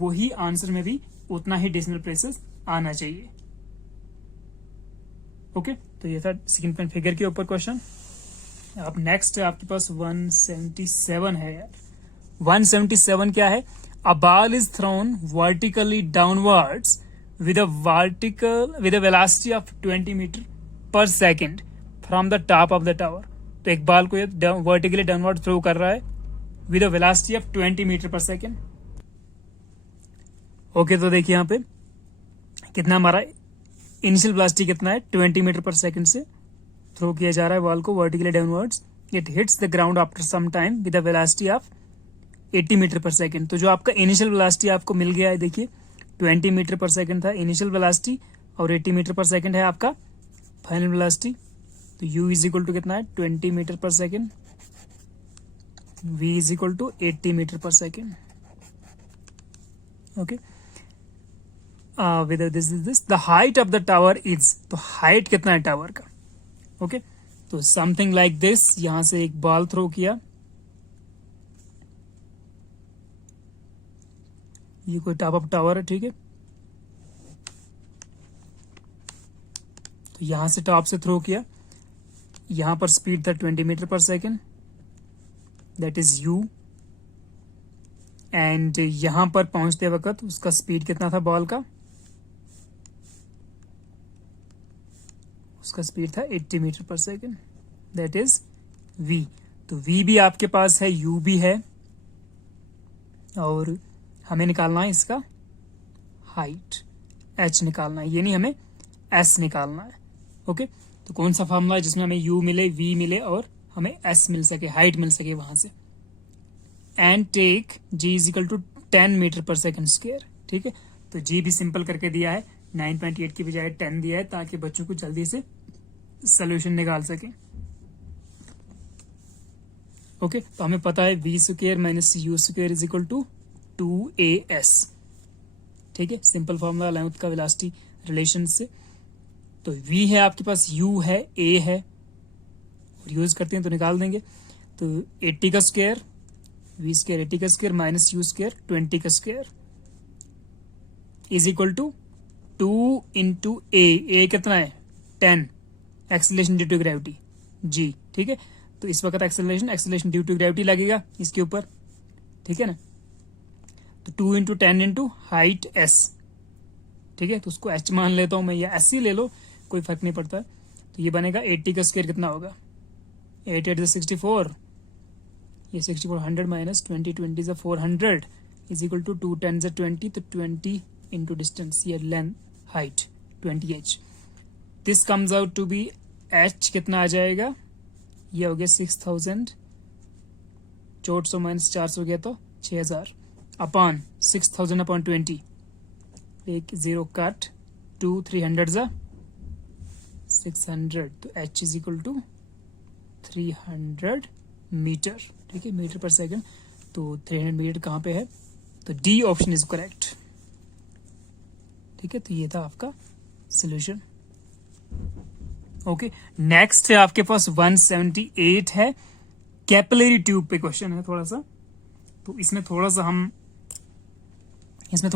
वही आंसर में भी उतना ही डेसिमल प्लेसेस आना चाहिए। ओके, तो ये था सेकंड पॉइंट फिगर के ऊपर क्वेश्चन। अब नेक्स्ट आपके पास 177 है यार। 177 क्या है, a ball is thrown vertically downwards with a velocity of 20 metre per second from the top of the tower. तो एक बॉल को ये वर्टिकली डाउनवर्ड थ्रो कर रहा है with a velocity of 20 metre per second. Okay, तो देखिए यहाँ पे कितना हमारा इनिशियल वेलोसिटी कितना है, 20 मीटर पर सेकेंड से थ्रो किया जा रहा है बॉल को vertically downwards. It hits the ground after some time with a velocity of 80 metre per second. तो जो आपका इनिशियल वेलोसिटी आपको मिल गया है, देखिए 20 मीटर पर सेकेंड था इनिशियल वेलोसिटी और 80 मीटर पर सेकेंड है आपका फाइनल वेलोसिटी। तो u इज इक्वल टू कितना है, 20 metre per second, v is equal to 80 metre per second. Okay, with this the height of the tower is, तो height कितना है tower का। ओके, तो समथिंग लाइक दिस, यहां से एक बॉल थ्रो किया, ये कोई टॉप ऑफ टावर है, ठीक है, तो यहां से टॉप से थ्रो किया, यहां पर स्पीड था 20 metre per second, that is u, and यहां पर पहुंचते वक्त उसका स्पीड कितना था बॉल का, उसका स्पीड था 80 metre per second, that is v। तो v भी आपके पास है, u भी है, और हमें निकालना है इसका हाइट, h निकालना है, ये नहीं हमें s निकालना है। ओके, तो कौन सा फॉर्मूला है जिसमें हमें u मिले, v मिले और हमें s मिल सके, हाइट मिल सके वहां से। And take g is equal to 10 metre per second square. ठीक है, तो g भी सिंपल करके दिया है, 9.8 की बजाय 10 दिया है ताकि बच्चों को जल्दी से सोल्यूशन निकाल सके। ओके, तो हमें पता है v square minus u square is equal to 2as। ठीक है, सिंपल फॉर्मूला लेंथ का वेलोसिटी रिलेशन से। तो v है आपके पास, u है, a है, और यूज करते हैं तो निकाल देंगे। तो 80 का स्क्वायर, v स्क्वायर 80 का स्क्वायर माइनस u स्क्वायर 20 का square is equal to 2 into a कितना है 10, acceleration due to gravity g। ठीक है, तो इस वक्त एक्सेलरेशन ड्यू टू ग्रेविटी लगेगा इसके ऊपर, ठीक है ना। तो 2 इंटू 10 इंटू हाइट s, ठीक है, तो उसको h मान लेता हूं मैं, या s ही ले लो, कोई फर्क नहीं पड़ता। तो ये बनेगा 80 का स्क्वायर कितना होगा, 8 8 64, ये 64 100 माइनस 20 20 से 400 इज इक्वल टू 2 10 से 20, तो 20 इंटू डिस्टेंस, ये length height 20h। This comes out to be h कितना आ जाएगा, ये हो गया 6000, 400 माइनस 400 गया तो 6000 अपॉन 6000 अपॉन 20, एक जीरो कट, 2 300 जा 600, तो h is equal to 300 metre. ठीक है, मीटर पर सेकंड, तो 300 मीटर कहाँ पे है, तो डी ऑप्शन इज करेक्ट। ठीक है, तो ये था आपका सोल्यूशन। ओके, नेक्स्ट है आपके पास 178 है, कैपिलरी ट्यूब पे क्वेश्चन है थोड़ा सा। तो इसमें थोड़ा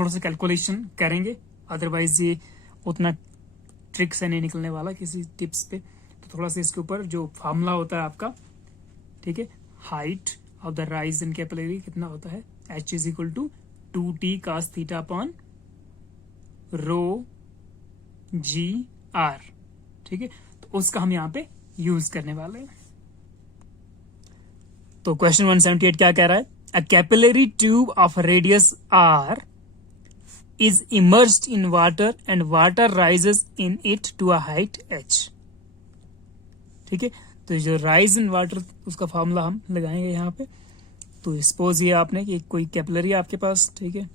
सा कैलकुलेशन करेंगे, अदरवाइज ये उतना ट्रिक से नहीं निकलने वाला किसी टिप्स पे। तो थोड़ा सा इसके ऊपर जो फार्मूला होता है आपका, ठीक है, height of the rise in capillary कितना होता है, h is equal to 2t cos theta upon rho G R. ठीक है, तो उसका हम यहाँ पे यूज करने वाले हैं। तो क्वेश्चन 178 क्या कह रहा है, a capillary tube of radius r is immersed in water and water rises in it to a height h। ठीक है, तो जो राइज इन वाटर उसका फॉर्मूला हम लगाएंगे यहाँ पे। तो सपोज ये आपने कि कोई कैपिलरी आपके पास, ठीक है,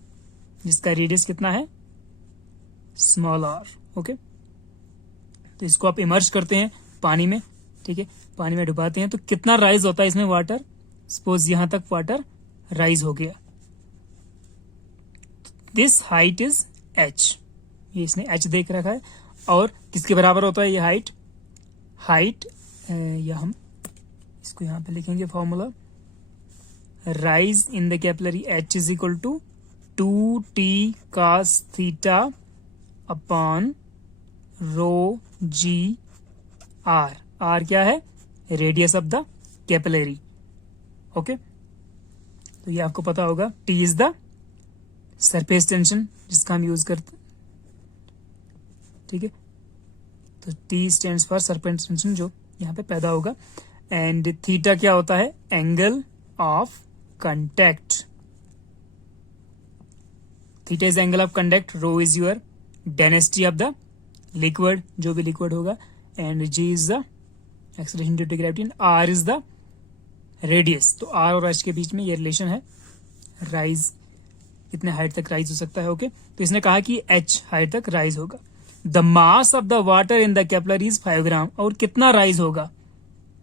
जिसका रेडियस कितना है स्मॉल r। ओके, तो इसको आप इमर्ज करते हैं पानी में, ठीक है, पानी में डुबाते हैं तो कितना राइज होता है इसमें वाटर। सपोज यहां तक वाटर राइज हो गया, दिस हाइट इज h। ये इसने h देख रखा है और किसके बराबर होता है ये हाइट। हाइट या हम इसको यहां पे लिखेंगे formula, rise in the capillary h is equal to 2t cos theta upon rho G R. R क्या है, radius of the capillary. Okay, तो ये आपको पता होगा, T is the surface tension जिसका हम यूज करते, ठीक है। तो T stands for surface tension जो यहाँ पे पैदा होगा। एंड थीटा क्या होता है, angle of contact. Theta is angle of contact, rho is your density of the liquid, जो भी लिक्विड होगा, and G is the acceleration due to gravity, and R is the radius. तो R और H के बीच में ये relation है, राइज कितने हाइट तक राइज हो सकता है। ओके, तो इसने कहा कि एच हाइट तक राइज होगा। The mass of the water in the capillary is 5 ग्राम। और कितना राइज होगा,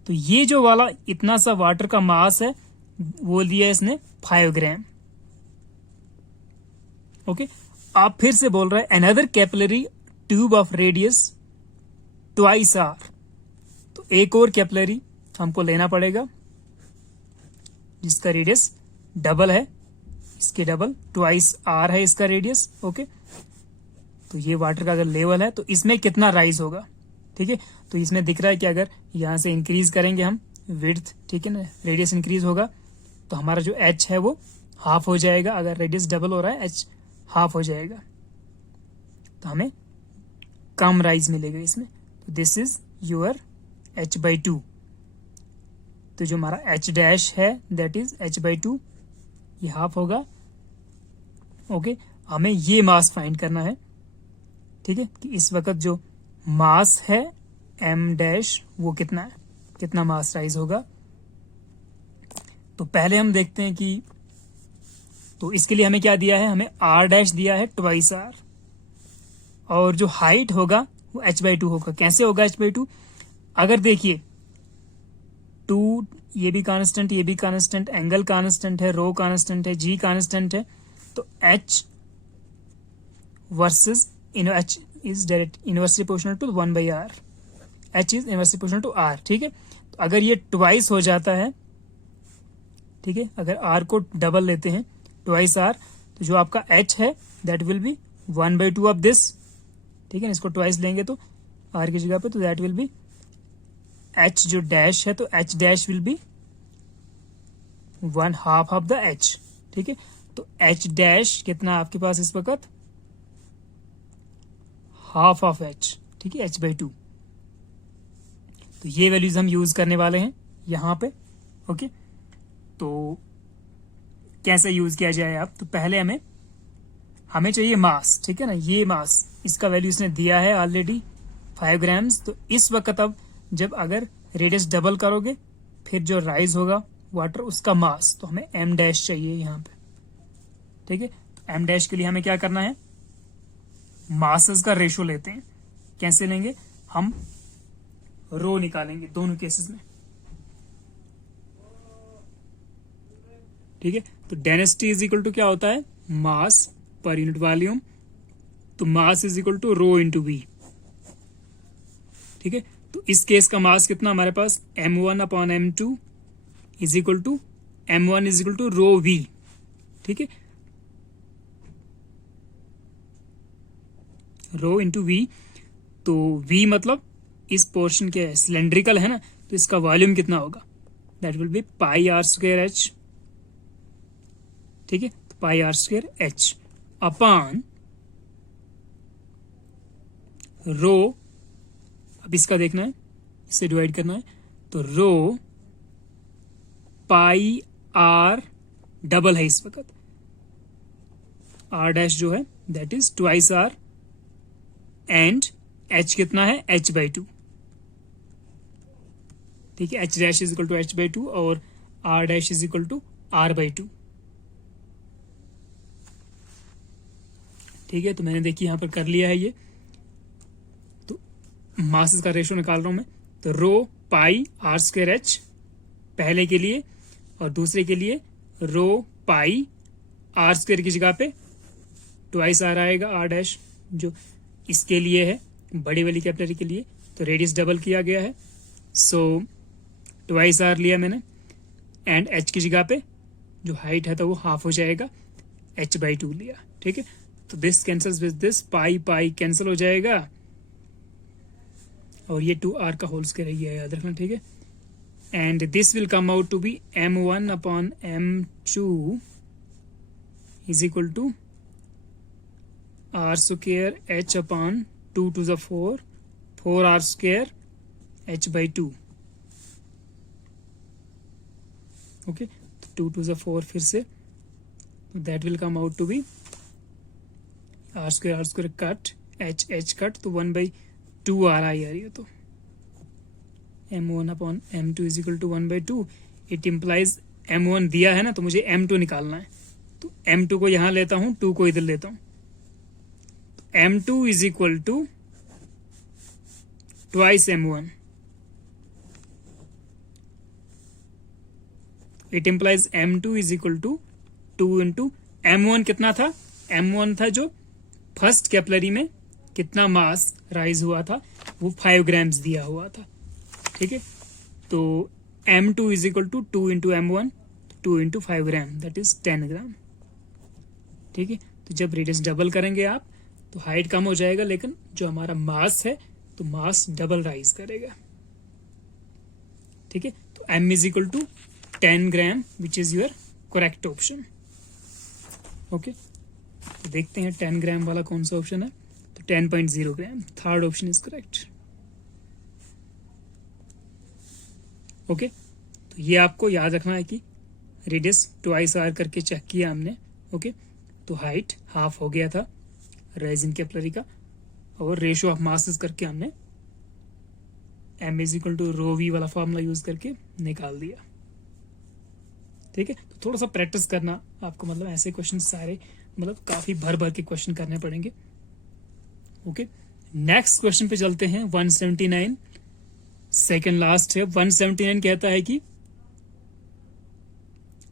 तो ये जो वाला इतना सा वाटर का मास है वो दिया इसने 5 ग्राम। ओके, आप फिर से बोल रहे हैं another capillary tube of radius twice R. तो एक और कैपिलरी हमको लेना पड़ेगा जिसका रेडियस डबल है, इसके डबल, ट्वाइस आर है इसका रेडियस। ओके, तो ये वाटर का अगर लेवल है तो इसमें कितना राइज होगा, ठीक है। तो इसमें दिख रहा है कि अगर यहां से इंक्रीज करेंगे हम विड्थ, ठीक है ना, रेडियस इंक्रीज होगा तो हमारा जो एच है वो हाफ हो जाएगा। अगर रेडियस डबल हो रहा है एच हाफ हो जाएगा, तो हमें कम राइज मिलेगा इसमें। तो दिस इज योर h/2। तो जो हमारा h डैश है दैट इज h/2, ये हाफ होगा। ओके, हमें ये मास फाइंड करना है, ठीक है, कि इस वक्त जो मास है m डैश वो कितना है, कितना मास राइज होगा। तो पहले हम देखते हैं कि, तो इसके लिए हमें क्या दिया है, हमें r डैश दिया है ट्वाइस r, और जो हाइट होगा वो h/2 होगा। कैसे होगा h/2, अगर देखिए 2, ये भी कांस्टेंट, ये भी कांस्टेंट, एंगल कांस्टेंट है, रो कांस्टेंट है, जी कांस्टेंट है, तो h versus h is direct inversely proportional to 1/r। h is inversely proportional to r, ठीक है। तो अगर ये ट्वाइस हो जाता है, ठीक है, अगर r को डबल लेते हैं ट्वाइस r, तो जो आपका h है that will B 1/2 of this, ठीक है। इसको ट्वाइस लेंगे तो r की जगह पे, तो दैट विल बी h जो डैश है, तो h dash will be 1/2 of the h, ठीक है। तो h डैश कितना आपके पास इस वक्त, हाफ ऑफ h, ठीक है, h/2। तो ये वैल्यूज हम यूज करने वाले हैं यहां पे। ओके, तो कैसे यूज किया जाए आप, तो पहले हमें चाहिए मास, ठीक है ना, ये मास, इसका वैल्यू इसने दिया है ऑलरेडी 5 ग्राम्स। तो इस वक्त अब जब अगर रेडियस डबल करोगे फिर जो राइज होगा वाटर उसका मास, तो हमें m डैश चाहिए यहाँ पे, ठीक है। तो m डैश के लिए हमें क्या करना है, मासेस का रेशो लेते हैं। कैसे लेंगे, हम रो निकालेंगे दोनों केसेस में, ठीक है। तो डेंसिटी इज इक्वल टू क्या होता है, मास पर यूनिट वॉल्यूम। तो mass is equal to rho into v, ठीक है। तो इस केस का मास कितना हमारे पास, m1/m2 is equal to m1 is equal to rho we, ठीक है, रो इंटू वी। तो v मतलब इस पोर्शन के सिलेंड्रिकल है ना, तो इसका वॉल्यूम कितना होगा, that will be pi r square h, ठीक है। तो pi r square h upon rho, अब इसका देखना है, इससे डिवाइड करना है, तो रो पाई आर डबल है इस वक्त, आर डैश जो है that is twice R and h कितना है h/2, ठीक है। h dash is equal to h/2 और r dash is equal to r/2, ठीक है। तो मैंने देखिए यहाँ पर कर लिया है ये। तो मासेस का रेशो निकाल रहा हूं मैं, तो रो पाई r स्क्वायर h पहले के लिए, और दूसरे के लिए रो पाई r स्क्वायर की जगह पे ट्वाइस r आएगा, r डैश जो इसके लिए है, बड़ी वाली कैपिलरी के लिए। तो रेडियस डबल किया गया है, सो ट्वाइस r लिया मैंने, एंड h की जगह पे जो हाइट है तो वो हाफ हो जाएगा, h/2 लिया, ठीक है। तो this cancels with this, pi pi cancel हो जाएगा, और ये 2r का होल स्क्वायर है, याद रखना, ठीक है। And this will come out to be m1 upon m2 is equal to r square h upon 2 to the 4, 4r square h/2, okay. तो 2 to the 4 फिर से, that will come out to be r square cut, h cut, तो 1/2 r आई आ रही है। तो m1 upon m2 is equal to 1/2। It implies m1 दिया है ना, तो मुझे m2 निकालना है। तो m2 को यहां लेता हूं, 2 को इधर लेता हूं। m2 is equal to twice m1। It implies m2 is equal to 2 into m1 कितना था, m1 था जो फर्स्ट कैपिलरी में कितना मास राइज हुआ था, वो 5 ग्राम्स दिया हुआ था, ठीक है। तो m2 is equal to 2 into m1, 2 into 5 gram, that is 10 gram, ठीक है। तो जब रेडियस डबल करेंगे आप, तो हाइट कम हो जाएगा, लेकिन जो हमारा मास है तो मास डबल राइज करेगा, ठीक है। तो m is equal to 10 gram which is your correct option, okay. तो देखते हैं 10 ग्राम वाला कौन सा ऑप्शन है, तो 10.0 gram, third option is correct, okay. तो ये आपको याद रखना है कि रेडियस ट्वाइस r करके चेक किया हमने, ओके। तो हाइट हाफ हो गया था राइज इन कैपिलरी का, और रेशियो ऑफ मासेस करके हमने m is equal to rho v वाला फॉर्मूला यूज करके निकाल दिया, ठीक है। तो थोड़ा सा प्रैक्टिस करना आपको, मतलब ऐसे क्वेश्चन सारे, मतलब काफी भर भर के क्वेश्चन करने पड़ेंगे, ओके। नेक्स्ट क्वेश्चन पे चलते हैं, 179, सेकेंड लास्ट है। 179 कहता है कि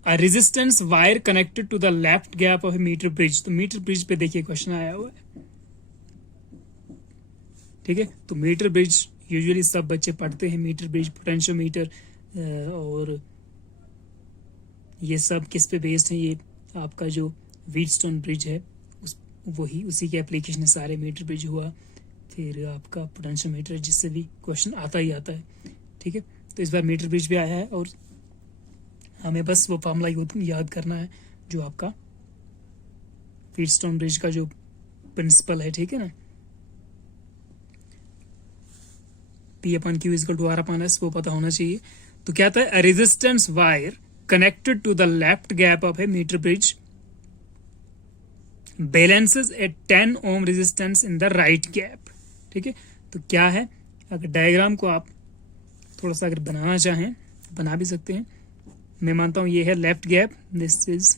a resistance wire connected to the left gap of a meter bridge. तो मीटर ब्रिज पे देखिए क्वेश्चन आया हुआ है, ठीक है। तो मीटर ब्रिज यूजुअली सब बच्चे पढ़ते हैं, मीटर ब्रिज, पोटेंशियोमीटर, और ये सब किस पे बेस्ड है, ये आपका जो व्हीटस्टोन ब्रिज है वही, उसी के एप्लीकेशन है सारे। मीटर ब्रिज हुआ, फिर आपका पोटेंशियोमीटर, जिससे भी क्वेश्चन आता ही आता है, ठीक है। तो इस बार मीटर ब्रिज भी आया है, और हमें बस वो फॉर्मूला याद करना है जो आपका व्हीटस्टोन ब्रिज का जो प्रिंसिपल है, ठीक है ना, P/Q is equal to R/S, वो पता होना चाहिए। तो क्या था, a resistance wire connected to the left gap of a meter bridge balances a 10 ohm resistance in the right gap, ठीक है। तो क्या है, अगर डायग्राम को आप थोड़ा सा अगर बनाना चाहें बना भी सकते हैं। मैं मानता हूं ये है left gap, this is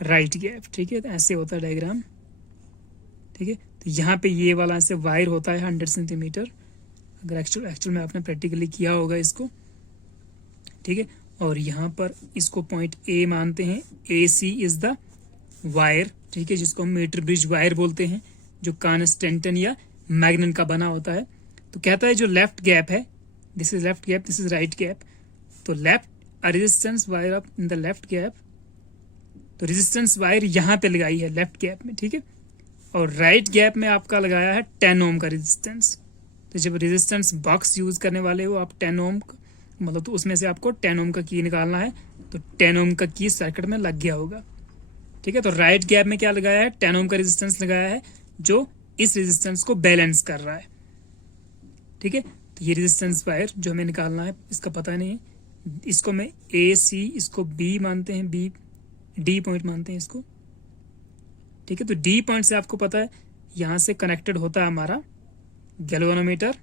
right gap, ठीक है। तो ऐसे होता है डायग्राम, ठीक है। तो यहाँ पे ये वाला ऐसे वायर होता है 100 सेंटीमीटर, अगर एक्चुअल में आपने प्रैक्टिकली किया होगा इसको, ठीक है। और यहाँ पर इसको पॉइंट ए मानते हैं, AC इज द वायर, ठीक है, जिसको हम मीटर ब्रिज वायर बोलते हैं, जो कॉन्स्टेंटन या मैग्नेट का बना होता है। तो कहता है जो लेफ्ट गैप है, this is left gap, this is right gap. तो left resistance wire of in the left gap, तो रेजिस्टेंस वायर यहाँ पे लगाई है लेफ्ट गैप में, ठीक है। और राइट गैप में आपका लगाया है 10 ओम का रेजिस्टेंस। तो जब रेजिस्टेंस बॉक्स यूज करने वाले हो आप 10 ओम, मतलब तो उसमें से आपको 10 ओम का की निकालना है, तो 10 ओम का की सर्किट में लग गया होगा, ठीक है। तो राइट गैप में क्या लगाया है, 10 ओम का रेजिस्टेंस लगाया है, जो इस रेजिस्टेंस को बैलेंस कर रहा है, ठीक है। तो ये रेजिस्टेंस वायर जो हमें निकालना है, इसका पता नहीं है, इसको मैं AC, इसको B मानते हैं, B D पॉइंट मानते हैं इसको, ठीक है। और यहाँ पे ये वाला जो वायर है, this is right gap, this is right gap. तो यहाँ पे ये वाला जो वायर है, 10 ओम का रेजिस्टेंस लगाया है, 10 ओम का की सर्किट में लग गया होगा, ठीक है। तो ये रेजिस्टेंस वायर जो हमें निकालना है, इसका पता नहीं है, इसको मैं A C, इसको B मानते हैं इसको, ठीक है। तो डी पॉइंट से आपको पता है यहाँ से कनेक्टेड होता है हमारा गैल्वेनोमीटर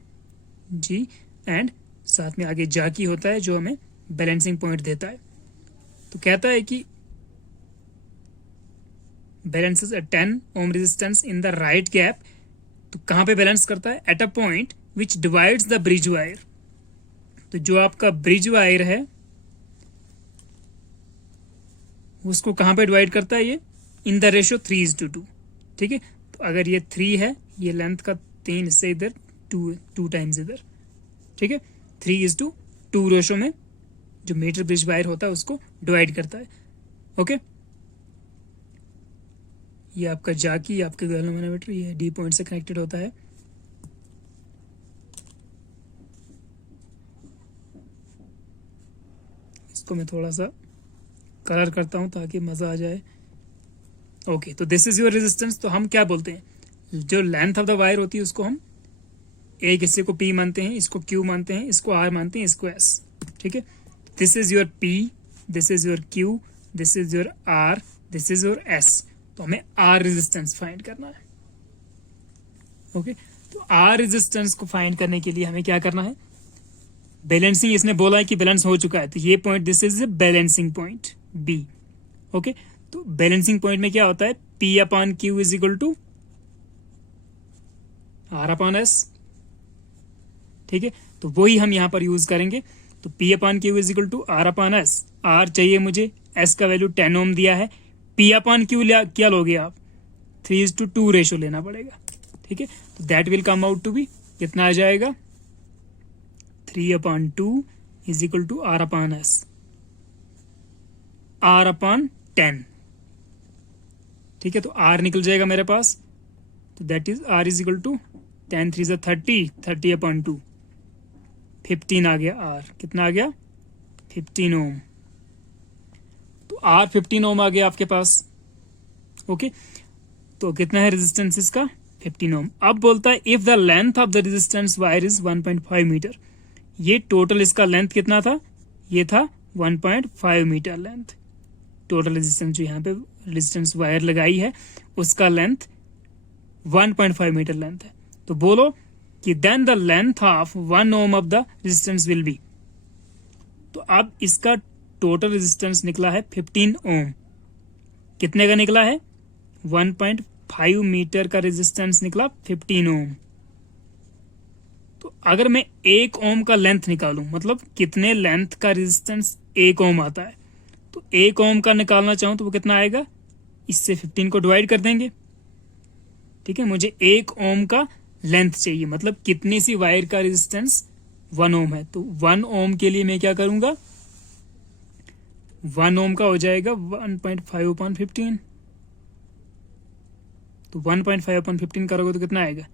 जी, एंड साथ में आगे जाकी होता है जो हमें बैलेंसिंग पॉइंट देता है। तो कहता है कि balances a 10 ohm resistance in the right gap. तो कहाँ पे बैलेंस करता है? At a point which divides the bridge wire. तो जो आपका ब्रिज वायर है उसको कहाँ पे डिवाइड करता है? ये इन द रेशियो 3:2। ठीक है। तो अगर ये 3 है, ये लेंथ का 3 इससे इधर 2 टाइम्स इधर। ठीक है। 3:2 रेशियो में जो मीटर ब्रिज वायर होता है उसको डिवाइड करता है। ओके। ये आपका जाकी, आपके गैल्वेनोमीटर, ये डी पॉइंट से कनेक्टेड होता है। इसको मैं थोड़ा सा कलर करता हूं ताकि मजा आ जाए। ओके, तो दिस इज योर रेजिस्टेंस। तो हम क्या बोलते हैं, जो लेंथ ऑफ द वायर होती है उसको हम एक हिस्से को P मानते हैं, इसको Q मानते हैं, इसको R मानते हैं, इसको S। ठीक है। This is your P, this is your Q, this is your R, this is your S। तो हमें R रेजिस्टेंस फाइंड करना है। ओके। तो R रेजिस्टेंस को फाइंड करने के लिए हमें क्या करना है? बैलेंसिंग, इसने बोला है कि बैलेंस हो चुका है, तो ये point, this is balancing point B। Okay. तो बैलेंसिंग पॉइंट में क्या होता है? P/Q is equal to R/S। ठीक है। तो वही हम यहां पर यूज करेंगे। तो P/Q is equal to R/S। R चाहिए मुझे, S का वैल्यू 10 ओम दिया है। P/Q क्या लोगे आप? 3:2 रेशियो लेना पड़ेगा। ठीक है। तो that will come out to be, कितना आ जाएगा? 3/2 is equal to R/S, R/10। ठीक है। तो R निकल जाएगा मेरे पास। तो that is R is equal to 10 3 30, 30/2, 15 आ गया। R कितना आ गया? 15 ओम। तो R 15 ओम आ गया आपके पास। ओके। तो कितना है रेजिस्टेंस इसका? 15 ओम। अब बोलता है if the length of the resistance wire is 1.5 meter. ये टोटल इसका लेंथ कितना था? ये था 1.5 मीटर लेंथ। टोटल रेजिस्टेंस जो यहाँ पे रेजिस्टेंस वायर लगाई है उसका लेंथ 1.5 मीटर लेंथ है। तो बोलो कि then the length of 1 ohm of the resistance will be. तो अब इसका टोटल रेजिस्टेंस निकला है 15 ओम। कितने का निकला है? 1.5 मीटर का रेजिस्टेंस निकला 15 ओम। तो अगर मैं 1 ओम का लेंथ निकालूं, मतलब कितने लेंथ का रेजिस्टेंस 1 ओम आता है, तो 1 ओम का निकालना चाहूं तो वो कितना आएगा? इससे 15 को डिवाइड कर देंगे। ठीक है। मुझे 1 ओम का लेंथ चाहिए, मतलब कितनी सी वायर का रेजिस्टेंस 1 ओम है। तो 1 ओम के लिए मैं क्या करूंगा? 1 ओम का हो जाएगा 1.5/15। तो 1.5/15 करोगे तो कितना आएगा?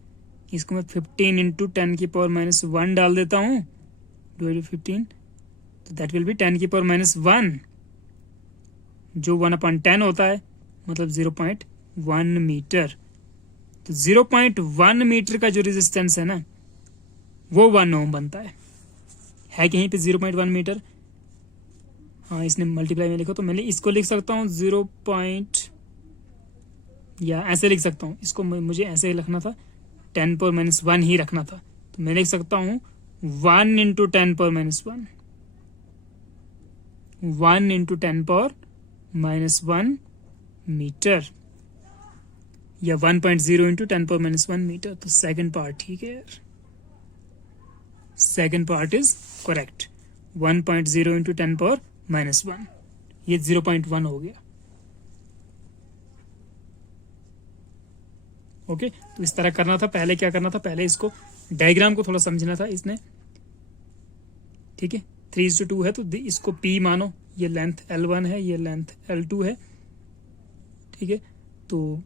इसको मैं 15 इंटू 10⁻⁻1 डाल देता हूं, डिवाइड 15। तो दैट विल बी 10⁻⁻1, जो 1/10 होता है, मतलब 0.1 मीटर। तो 0.1 मीटर का जो रेजिस्टेंस है ना, वो 1 ओम बनता है कहीं पे 0.1 मीटर? हाँ, इसने मल्टीप्लाई में लिखा, तो मैं इसको लिख सकता हूँ 0. या ऐसे लिख सकता हूँ, इसको मुझे ऐसे लिखना था, 10⁻⁻1 ही रखना था। तो मैं लिख सकता हूँ 1 इंटू 10⁻⁻1, 1 इंटू 10⁻⁻1 मीटर, या 1.0 इंटू 10⁻⁻1 मीटर। तो सेकंड पार्ट ठीक है यार, second part is correct. 1.0 into 10⁻⁻1, ये 0.1 हो गया। ओके। तो इस तरह करना था। पहले क्या करना था? पहले इसको डायग्राम को थोड़ा समझना था इसने। ठीक है। 3:2 है तो इसको P मानो, ये लेंथ L1 है, ये लेंथ L2 है। ठीक है। तो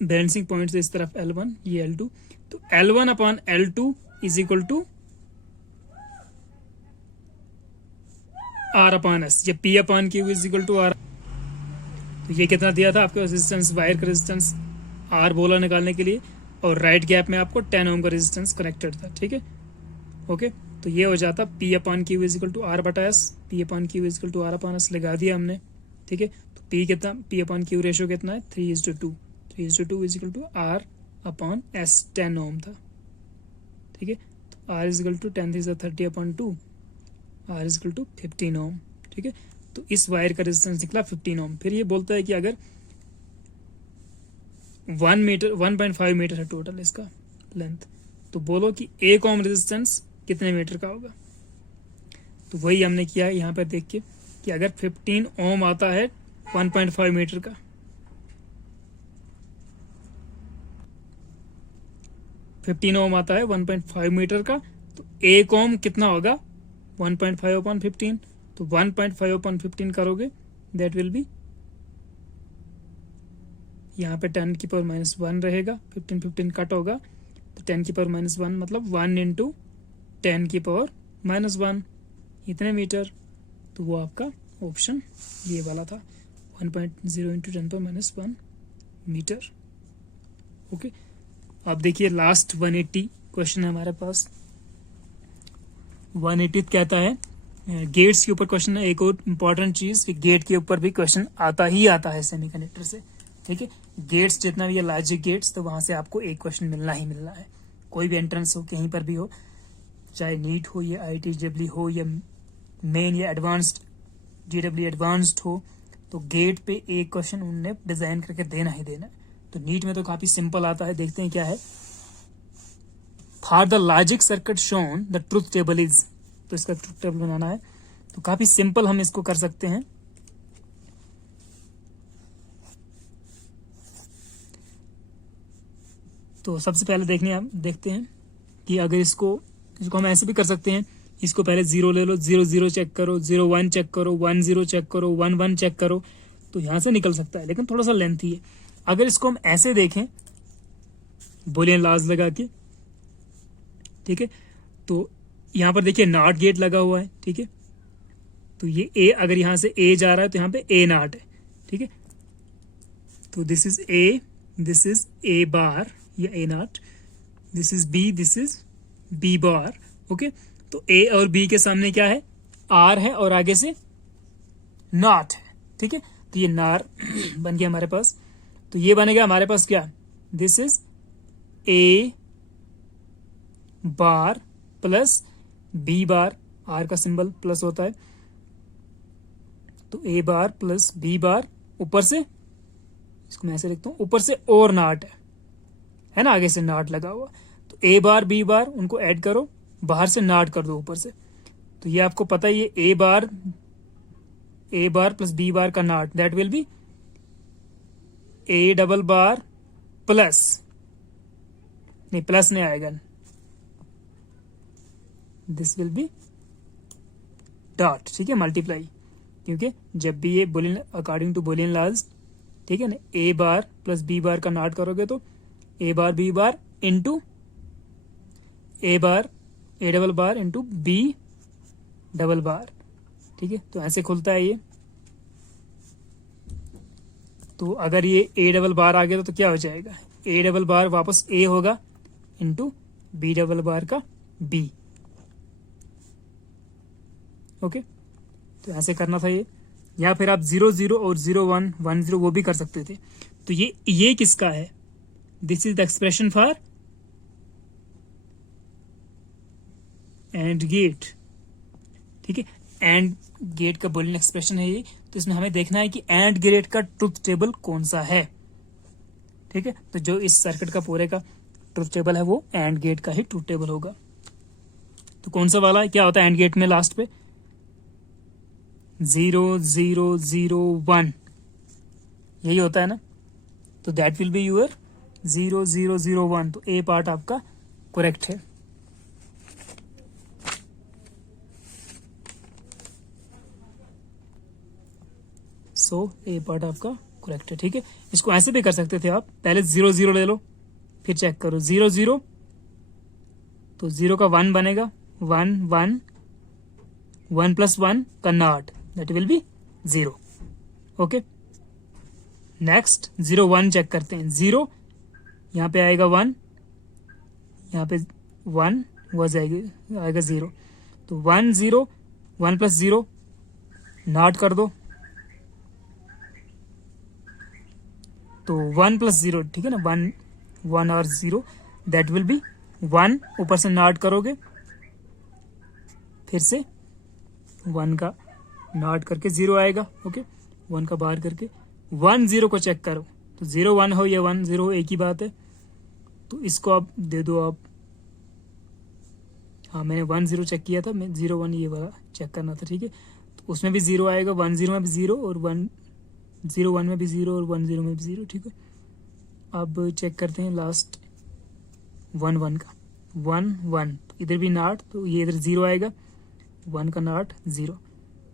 बैलेंसिंग पॉइंट से इस तरफ L1, ये L2। तो L1/L2 is equal to R/S, या P/Q is equal to R। तो ये कितना दिया था आपके रेजिस्टेंस, वायर का रेजिस्टेंस R बोला निकालने के लिए, और राइट गैप में आपको 10 ओम का रेजिस्टेंस कनेक्टेड था। ठीक है। ओके। तो ये हो जाता P/Q is equal to R/S, P/Q is equal to R/S लगा दिया हमने। ठीक है। तो पी कितना, पी अपॉन क्यू रेशियो कितना है 3:2, 3:2 is equal to R upon S 10 ohm था, ठीक है। तो R is equal to 10 3 30/2, R is equal to 15 ohm, ठीक है। तो इस वायर का रेजिस्टेंस निकला 15 ओम। फिर ये बोलता है कि अगर 1 मीटर 1.5 मीटर है टोटल इसका लेंथ, तो बोलो कि 1 ओम रेजिस्टेंस कितने मीटर का होगा। तो वही हमने किया है यहाँ पर देख के कि अगर 15 ओम आता है 1.5 मीटर का, 15 ओम आता है 1.5 मीटर का, तो 1 ओम कितना होगा 1.5/15, तो 1.5/15 करोगे दैट विल बी, यहाँ पे 10 की पावर -1 रहेगा, 15 कट होगा तो 10 की पावर -1 मतलब 1 इंटू 10 की पावर -1 इतने मीटर। तो वो आपका ऑप्शन ये वाला था 1.0 इंटू 10 पावर -1 मीटर। ओके, अब देखिए लास्ट 180 क्वेश्चन है हमारे पास। 180 कहता है गेट्स के ऊपर क्वेश्चन है। एक और इम्पॉर्टेंट चीज कि गेट के ऊपर भी क्वेश्चन आता ही आता है सेमीकंडक्टर से, ठीक है। गेट्स जितना भी है लॉजिक गेट्स, तो वहां से आपको एक क्वेश्चन मिलना ही मिलना है। कोई भी एंट्रेंस हो कहीं पर भी हो, चाहे नीट हो या IIT JEE हो या मेन या एडवांस्ड JEE एडवांस्ड हो, तो गेट पे एक क्वेश्चन उनने डिजाइन करके देना ही देना है। तो नीट में तो काफी सिंपल आता है, देखते हैं क्या है। For the logic circuit shown the truth table is, तो इसका ट्रुथ टेबल बनाना है। तो काफी सिंपल हम इसको कर सकते हैं। तो सबसे पहले देखते हैं कि अगर इसको हम ऐसे भी कर सकते हैं। इसको पहले 0 ले लो, 0 0 चेक करो, 0 1 चेक करो, 1 0 चेक करो, 1 1 चेक करो, तो यहां से निकल सकता है, लेकिन थोड़ा सा लेंथी है। अगर इसको हम ऐसे देखें बुलियन लॉज लगा के, ठीक है, तो यहाँ पर देखिए नॉट गेट लगा हुआ है, ठीक है। तो ये ए, अगर यहाँ से ए जा रहा है तो यहाँ पे ए नॉट है, ठीक है। तो this is A, this is A bar या A not, this is B, this is B bar, okay. तो ए और बी के सामने क्या है, आर है और आगे से नॉट है, ठीक है। तो ये नार बन गया हमारे पास। तो ये बनेगा हमारे पास क्या, this is A bar plus B bar, OR का सिंबल प्लस होता है, तो ए बार प्लस बी बार, ऊपर से इसको मैं ऐसे लिखता हूं, ऊपर से और नॉट है ना, आगे से नॉट लगा हुआ। तो ए बार बी बार उनको ऐड करो, बाहर से नॉट कर दो ऊपर से। तो ये आपको पता है, ये ए बार प्लस बी बार का NOT that will be A double bar plus, नहीं प्लस नहीं आएगा, दिस विल बी डॉट, ठीक है, मल्टीप्लाई, क्योंकि जब भी ये Boolean according to Boolean laws, ठीक है ना, ए बार प्लस बी बार का नॉट करोगे तो A bar B bar into A bar A double bar into B double bar, ठीक है। तो ऐसे खुलता है ये। तो अगर ये ए डबल बार आ गया तो क्या हो जाएगा, ए डबल बार वापस ए होगा इंटू बी डबल बार का बी, ओके। तो ऐसे करना था ये, या फिर आप 0 0 और 0 1 1 0 वो भी कर सकते थे। तो ये किसका है, this is the expression for AND gate, ठीक है। एंड गेट का बुलियन एक्सप्रेशन है ये। तो इसमें हमें देखना है कि एंड गेट का ट्रुथ टेबल कौन सा है, ठीक है। तो जो इस सर्किट का पूरे का ट्रुथ टेबल है वो एंड गेट का ही ट्रुथ टेबल होगा। तो कौन सा वाला है, क्या होता है एंड गेट में लास्ट पे 0 0 0 1, यही होता है ना। तो दैट विल बी यूर 0 0 0 1। तो ए पार्ट आपका करेक्ट है। सो ए पार्ट आपका करेक्ट है, ठीक है। इसको ऐसे भी कर सकते थे आप, पहले 0 0 ले लो, फिर चेक करो 0 0, तो 0 का 1 बनेगा, 1 1 1 प्लस 1 का NOT that will be 0, okay. Next 0 1 check करते हैं, 0 यहाँ पे आएगा 1, यहाँ पे 1 वो आएगा 0। तो 1 0 1 प्लस 0 नॉट कर दो, तो 1 + 0, ठीक है ना, 1 और 0, दैट विल बी 1, ऊपर से नॉट करोगे, फिर से 1 का नॉट करके 0 आएगा। ओके, 1 का बाहर करके 1 0 को चेक करो, तो 0 1 हो या 1 0 हो, एक ही बात है। तो इसको आप दे दो आप, हाँ मैंने 1 0 चेक किया था, मैं 0 1 ये वाला चेक करना था, ठीक है। तो उसमें भी 0 आएगा, 1 0 में भी 0 और 1 0 1 में भी 0 और 1 0 में भी 0, ठीक है। अब चेक करते हैं लास्ट 1 1 का, 1 1, तो इधर भी नॉट, तो ये इधर 0 आएगा, 1 का नॉट 0,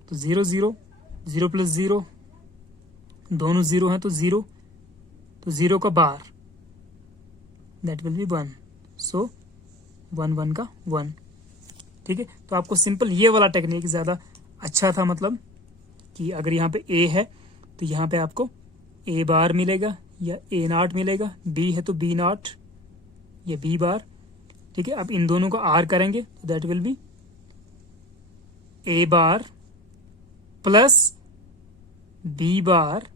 तो 0 0 0 + 0, दोनों 0 हैं तो 0, तो 0 का बार दैट विल बी 1, सो 1 1 का 1, ठीक है। तो आपको सिंपल ये वाला टेक्निक ज़्यादा अच्छा था, मतलब कि अगर यहाँ पे ए है तो यहाँ पे आपको ए बार मिलेगा या ए नॉट मिलेगा, बी है तो बी नॉट या बी बार, ठीक है। अब इन दोनों को आर करेंगे तो that will be A bar plus B bar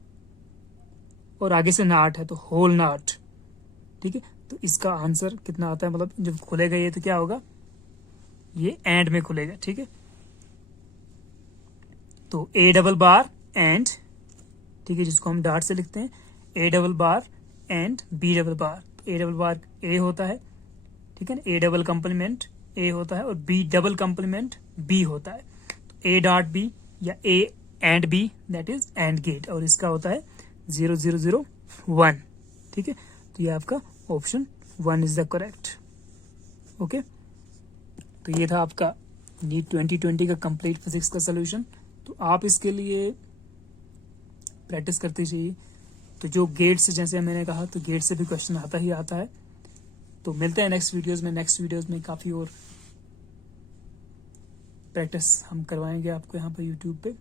और आगे से नॉट है तो होल नॉट, ठीक है। तो इसका आंसर कितना आता है, मतलब जब खुलेगा ये तो क्या होगा, ये एंड में खुलेगा, ठीक है। तो ए डबल बार एंड, ठीक है, जिसको हम डॉट से लिखते हैं, A double bar and B double bar. A double bar A होता है, ठीक है ना, ए डबल कंप्लीमेंट ए होता है और बी डबल कंप्लीमेंट बी होता है। तो ए डॉट बी या A AND B that is AND gate, और इसका होता है 0 0 0 1, ठीक है। तो ये आपका option 1 is the correct. Okay, तो ये था आपका नीट 2020 का कंप्लीट फिजिक्स का सोल्यूशन। तो आप इसके लिए प्रैक्टिस करते चाहिए। तो जो गेट से, जैसे मैंने कहा, तो गेट से भी क्वेश्चन आता ही आता है। तो मिलते हैं नेक्स्ट वीडियोस में काफ़ी और प्रैक्टिस हम करवाएंगे आपको यहाँ पर यूट्यूब पे।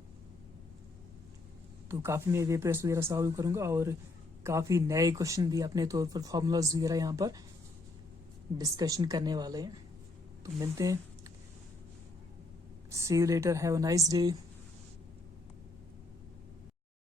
तो काफ़ी मैं वे प्रेस वगैरह सॉल्व करूँगा और काफ़ी नए क्वेश्चन भी अपने तौर पर फॉर्मूलाज वगैरह यहाँ पर डिस्कशन करने वाले हैं। तो मिलते हैं, see you later, have a nice day.